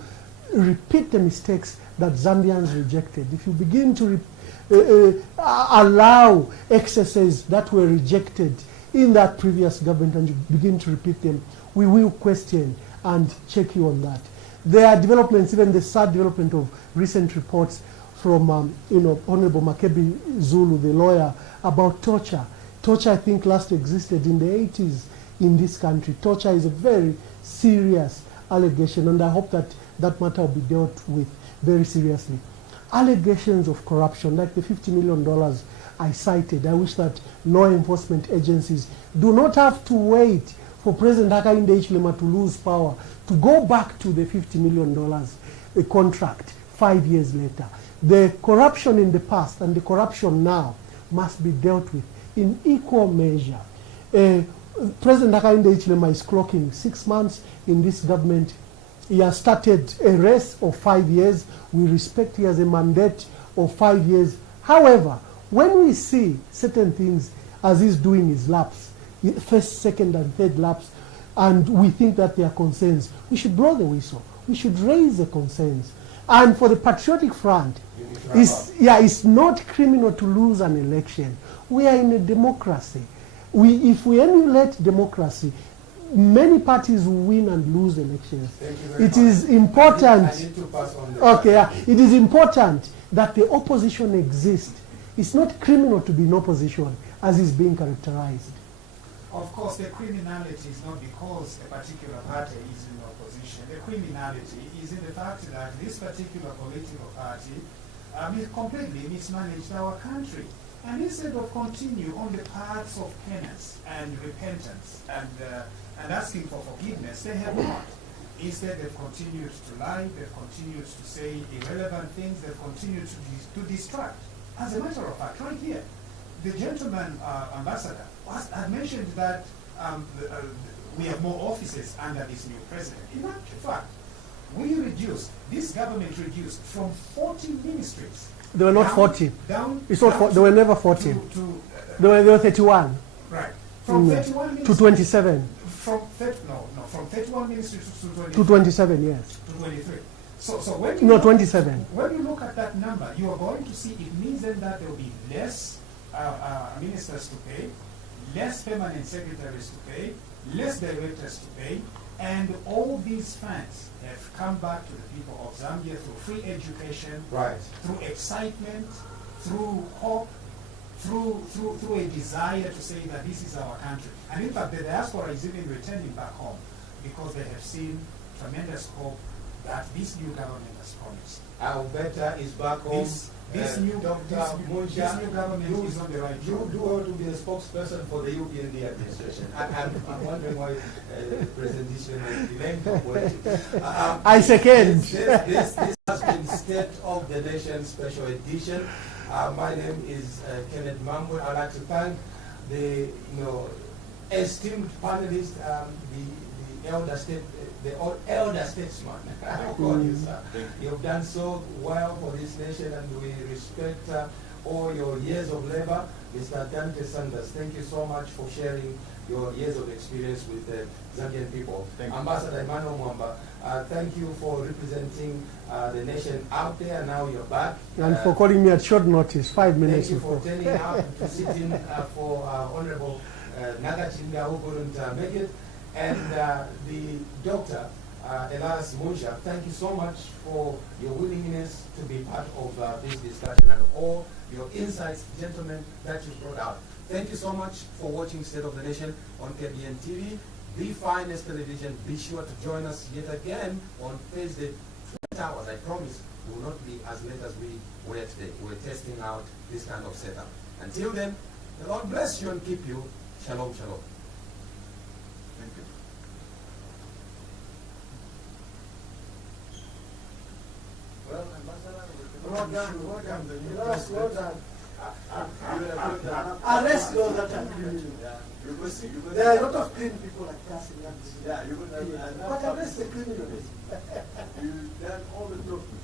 repeat the mistakes that Zambians rejected, if you begin to allow excesses that were rejected in that previous government and you begin to repeat them, we will question and check you on that. There are developments, even the sad development of recent reports from Honorable Makebi Zulu, the lawyer, about torture. Torture, I think, last existed in the 80s in this country. Torture is a very serious allegation, and I hope that that matter will be dealt with very seriously. Allegations of corruption, like the $50 million I cited. I wish that law enforcement agencies do not have to wait for President Hakainde Hichilema to lose power to go back to the $50 million contract 5 years later. The corruption in the past and the corruption now must be dealt with in equal measure. President Hakainde Hichilema is clocking 6 months in this government. He has started a race of 5 years. We respect he has a mandate of 5 years. However, when we see certain things as he's doing his laps, first, second, and third laps, and we think that they are concerns, we should blow the whistle. We should raise the concerns. And for the Patriotic Front, it's not criminal to lose an election. We are in a democracy. If we emulate democracy, many parties will win and lose elections. It is important. I need to pass on it is important that the opposition exists. It's not criminal to be in opposition, as is being characterized. Of course, the criminality is not because a particular party is in opposition. The criminality is in the fact that this particular political party completely mismanaged our country. And instead of continue on the paths of penance and repentance and asking for forgiveness, they have not. Instead, they've continued to lie, they've continued to say irrelevant things, they've continued to distract. As a matter of fact, right here, the gentleman ambassador had mentioned that we have more offices under this new president. In actual fact, this government reduced from 40 ministries. They were not 40. They were never 40. They were 31. Right. From 31 ministries to 27. From 31 ministries to 23. To 27, yes. To 23. So when you 27. When you look at that number, you are going to see it means then that there will be less ministers to pay, less permanent secretaries to pay, less directors to pay, and all these funds have come back to the people of Zambia through free education, through excitement, through hope, through a desire to say that this is our country. And in fact, the diaspora is even returning back home because they have seen tremendous hope that this new government has promised. Alberta is back home. This new government is on the right track. You do want to be a spokesperson for the UPND administration. I'm wondering why President Hichilema is delaying for politics. I second. This has been State of the Nation Special Edition. My name is Kenneth Mambo. I'd like to thank the esteemed panelists, the elder statesman. I call you, sir. You've done so well for this nation, and we respect all your years of labor. Mr. Dante Sanders, thank you so much for sharing your years of experience with the Zambian people. Ambassador Emmanuel Mwamba, thank you for representing the nation out there. Now you're back. And for calling me at short notice, 5 minutes before. Thank you for turning out to sit in for Honorable Nagachinga, who couldn't make it. And the doctor, Elias Munja, thank you so much for your willingness to be part of this discussion and all your insights, gentlemen, that you brought out. Thank you so much for watching State of the Nation on KBN TV, the finest television. Be sure to join us yet again on Thursday, 20 hours. I promise we will not be as late as we were today. We're testing out this kind of setup. Until then, the Lord bless you and keep you. Shalom, shalom. Thank you. Well, Ambassador, well done. Unless those that are clean. There are a lot of clean people like us in that. But unless the criminals, you've done all the talking.